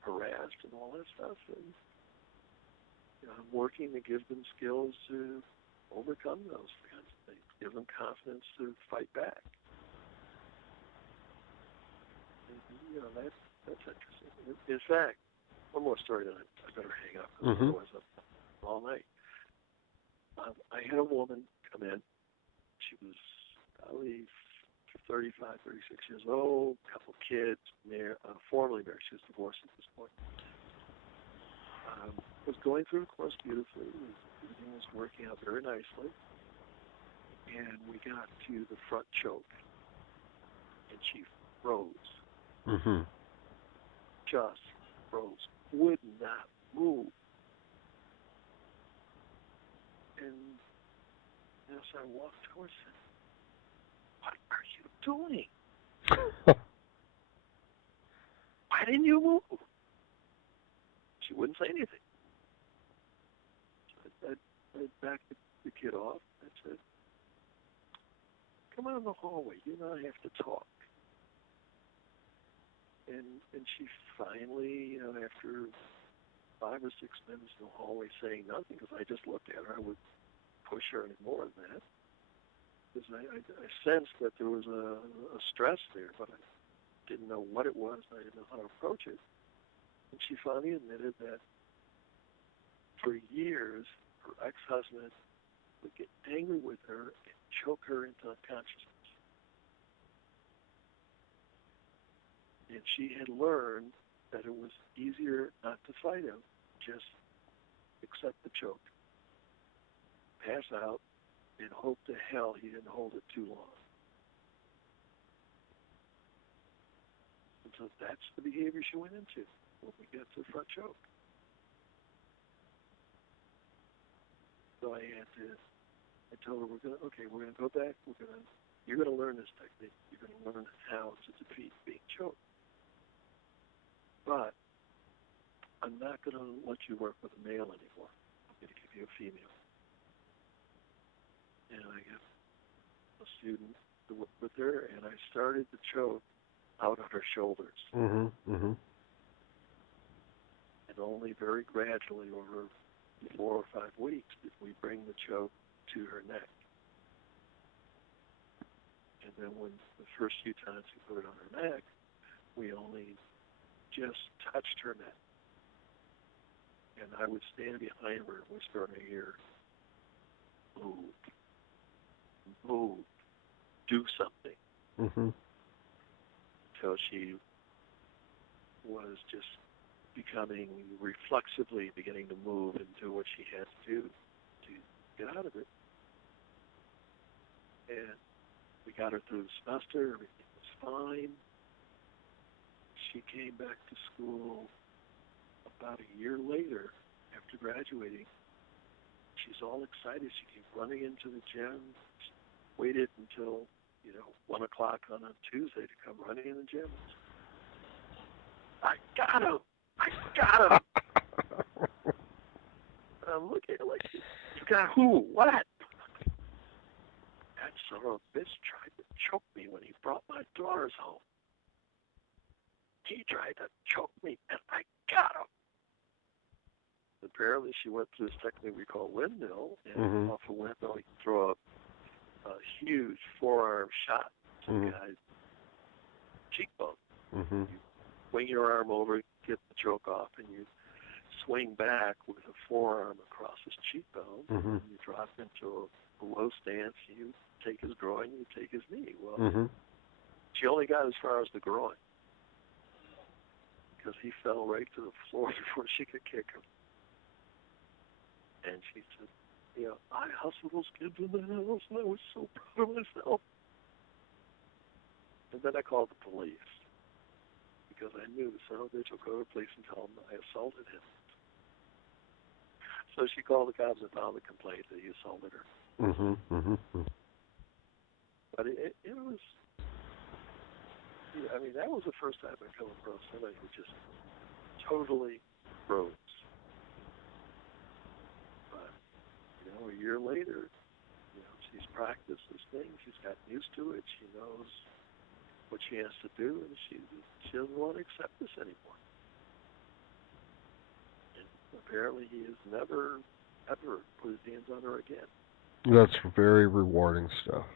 harassed and all that stuff, and I'm working to give them skills to overcome those kinds of things, give them confidence to fight back. And, that's interesting. In fact, one more story, then I better hang up because otherwise I'm all night. I had a woman come in. She was probably 35, 36 years old, couple kids, formerly married. She was divorced at this point. Was going through the course beautifully. Everything was working out very nicely. And we got to the front choke. And she froze. Mm-hmm. Just froze. Would not move. And as I walked towards her, what are you doing? Why didn't you move? She wouldn't say anything. So I backed the kid off. I said, come out in the hallway. You and I have to talk. And she finally, after 5 or 6 minutes in the hallway saying nothing, because I just looked at her, I would push her any more than that. Because I sensed that there was a stress there, but I didn't know what it was. I didn't know how to approach it. And she finally admitted that for years, her ex-husband would get angry with her and choke her into unconsciousness. And she had learned that it was easier not to fight him, just accept the choke, pass out, and hope to hell he didn't hold it too long. And so that's the behavior she went into when we got to the front choke. So I told her, we're gonna go back. You're gonna learn this technique. You're gonna learn how to defeat being choked. But I'm not gonna let you work with a male anymore. I'm gonna give you a female. And I got a student to work with her, and I started to choke out on her shoulders. Mm-hmm. Mm-hmm. And only very gradually over 4 or 5 weeks did we bring the choke to her neck. And then when the first few times we put it on her neck, we only just touched her neck. And I would stand behind her and whisper in her ear, move, move, do something. Mm-hmm. Until she was just reflexively beginning to move and do what she had to do to get out of it. And we got her through the semester. Everything was fine. She came back to school about a year later after graduating. She's all excited. She came running into the gym. She waited until 1 o'clock on a Tuesday to come running in the gym. I got him! I got him! I'm looking like, you got who? What? That son of a bitch tried to choke me when he brought my daughters home. He tried to choke me, and I got him. Apparently, she went through this technique we call windmill, and off a windmill, you throw a a huge forearm shot to the guy's cheekbone. Mm-hmm. You swing your arm over, get the choke off, and you swing back with a forearm across his cheekbone, and you drop into a low stance. You take his groin, you take his knee. Well, she only got as far as the groin because he fell right to the floor before she could kick him. And she said, I hustled those kids in the house, and I was so proud of myself. And then I called the police because I knew the son of a bitch will go to the police and tell them I assaulted him. So she called the cops and filed a complaint that he assaulted her. But it was, that was the first time I come across somebody who just totally froze. But, a year later, she's practiced this thing. She's gotten used to it. She knows what she has to do, and she doesn't want to accept this anymore. And apparently he has never, ever put his hands on her again. That's very rewarding stuff.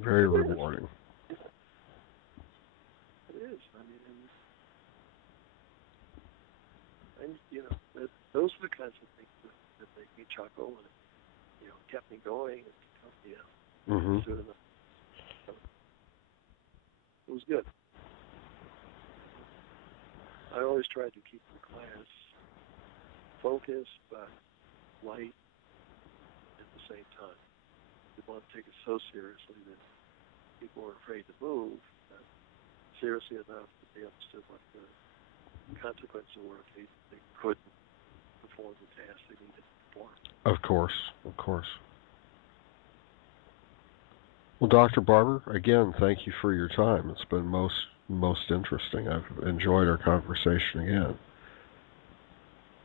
Very rewarding. It is. And those are the kinds of things that make me chuckle and, kept me going and, it was good. I always tried to keep the class focused, but light at the same time. Didn't want to take it so seriously that people were afraid to move, but seriously enough that they understood what the consequences were if they couldn't perform the task they needed to perform. Of course. Well, Dr. Barber, again, thank you for your time. It's been most interesting. I've enjoyed our conversation again.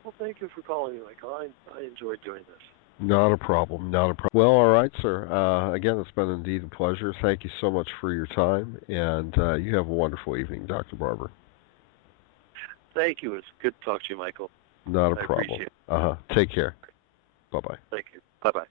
Well, thank you for calling me, Michael. I enjoyed doing this. Not a problem. Well, all right, sir. Again, it's been indeed a pleasure. Thank you so much for your time, and you have a wonderful evening, Dr. Barber. Thank you. It's good to talk to you, Michael. Not a problem. I appreciate it. Take care. Bye-bye. Thank you. Bye-bye.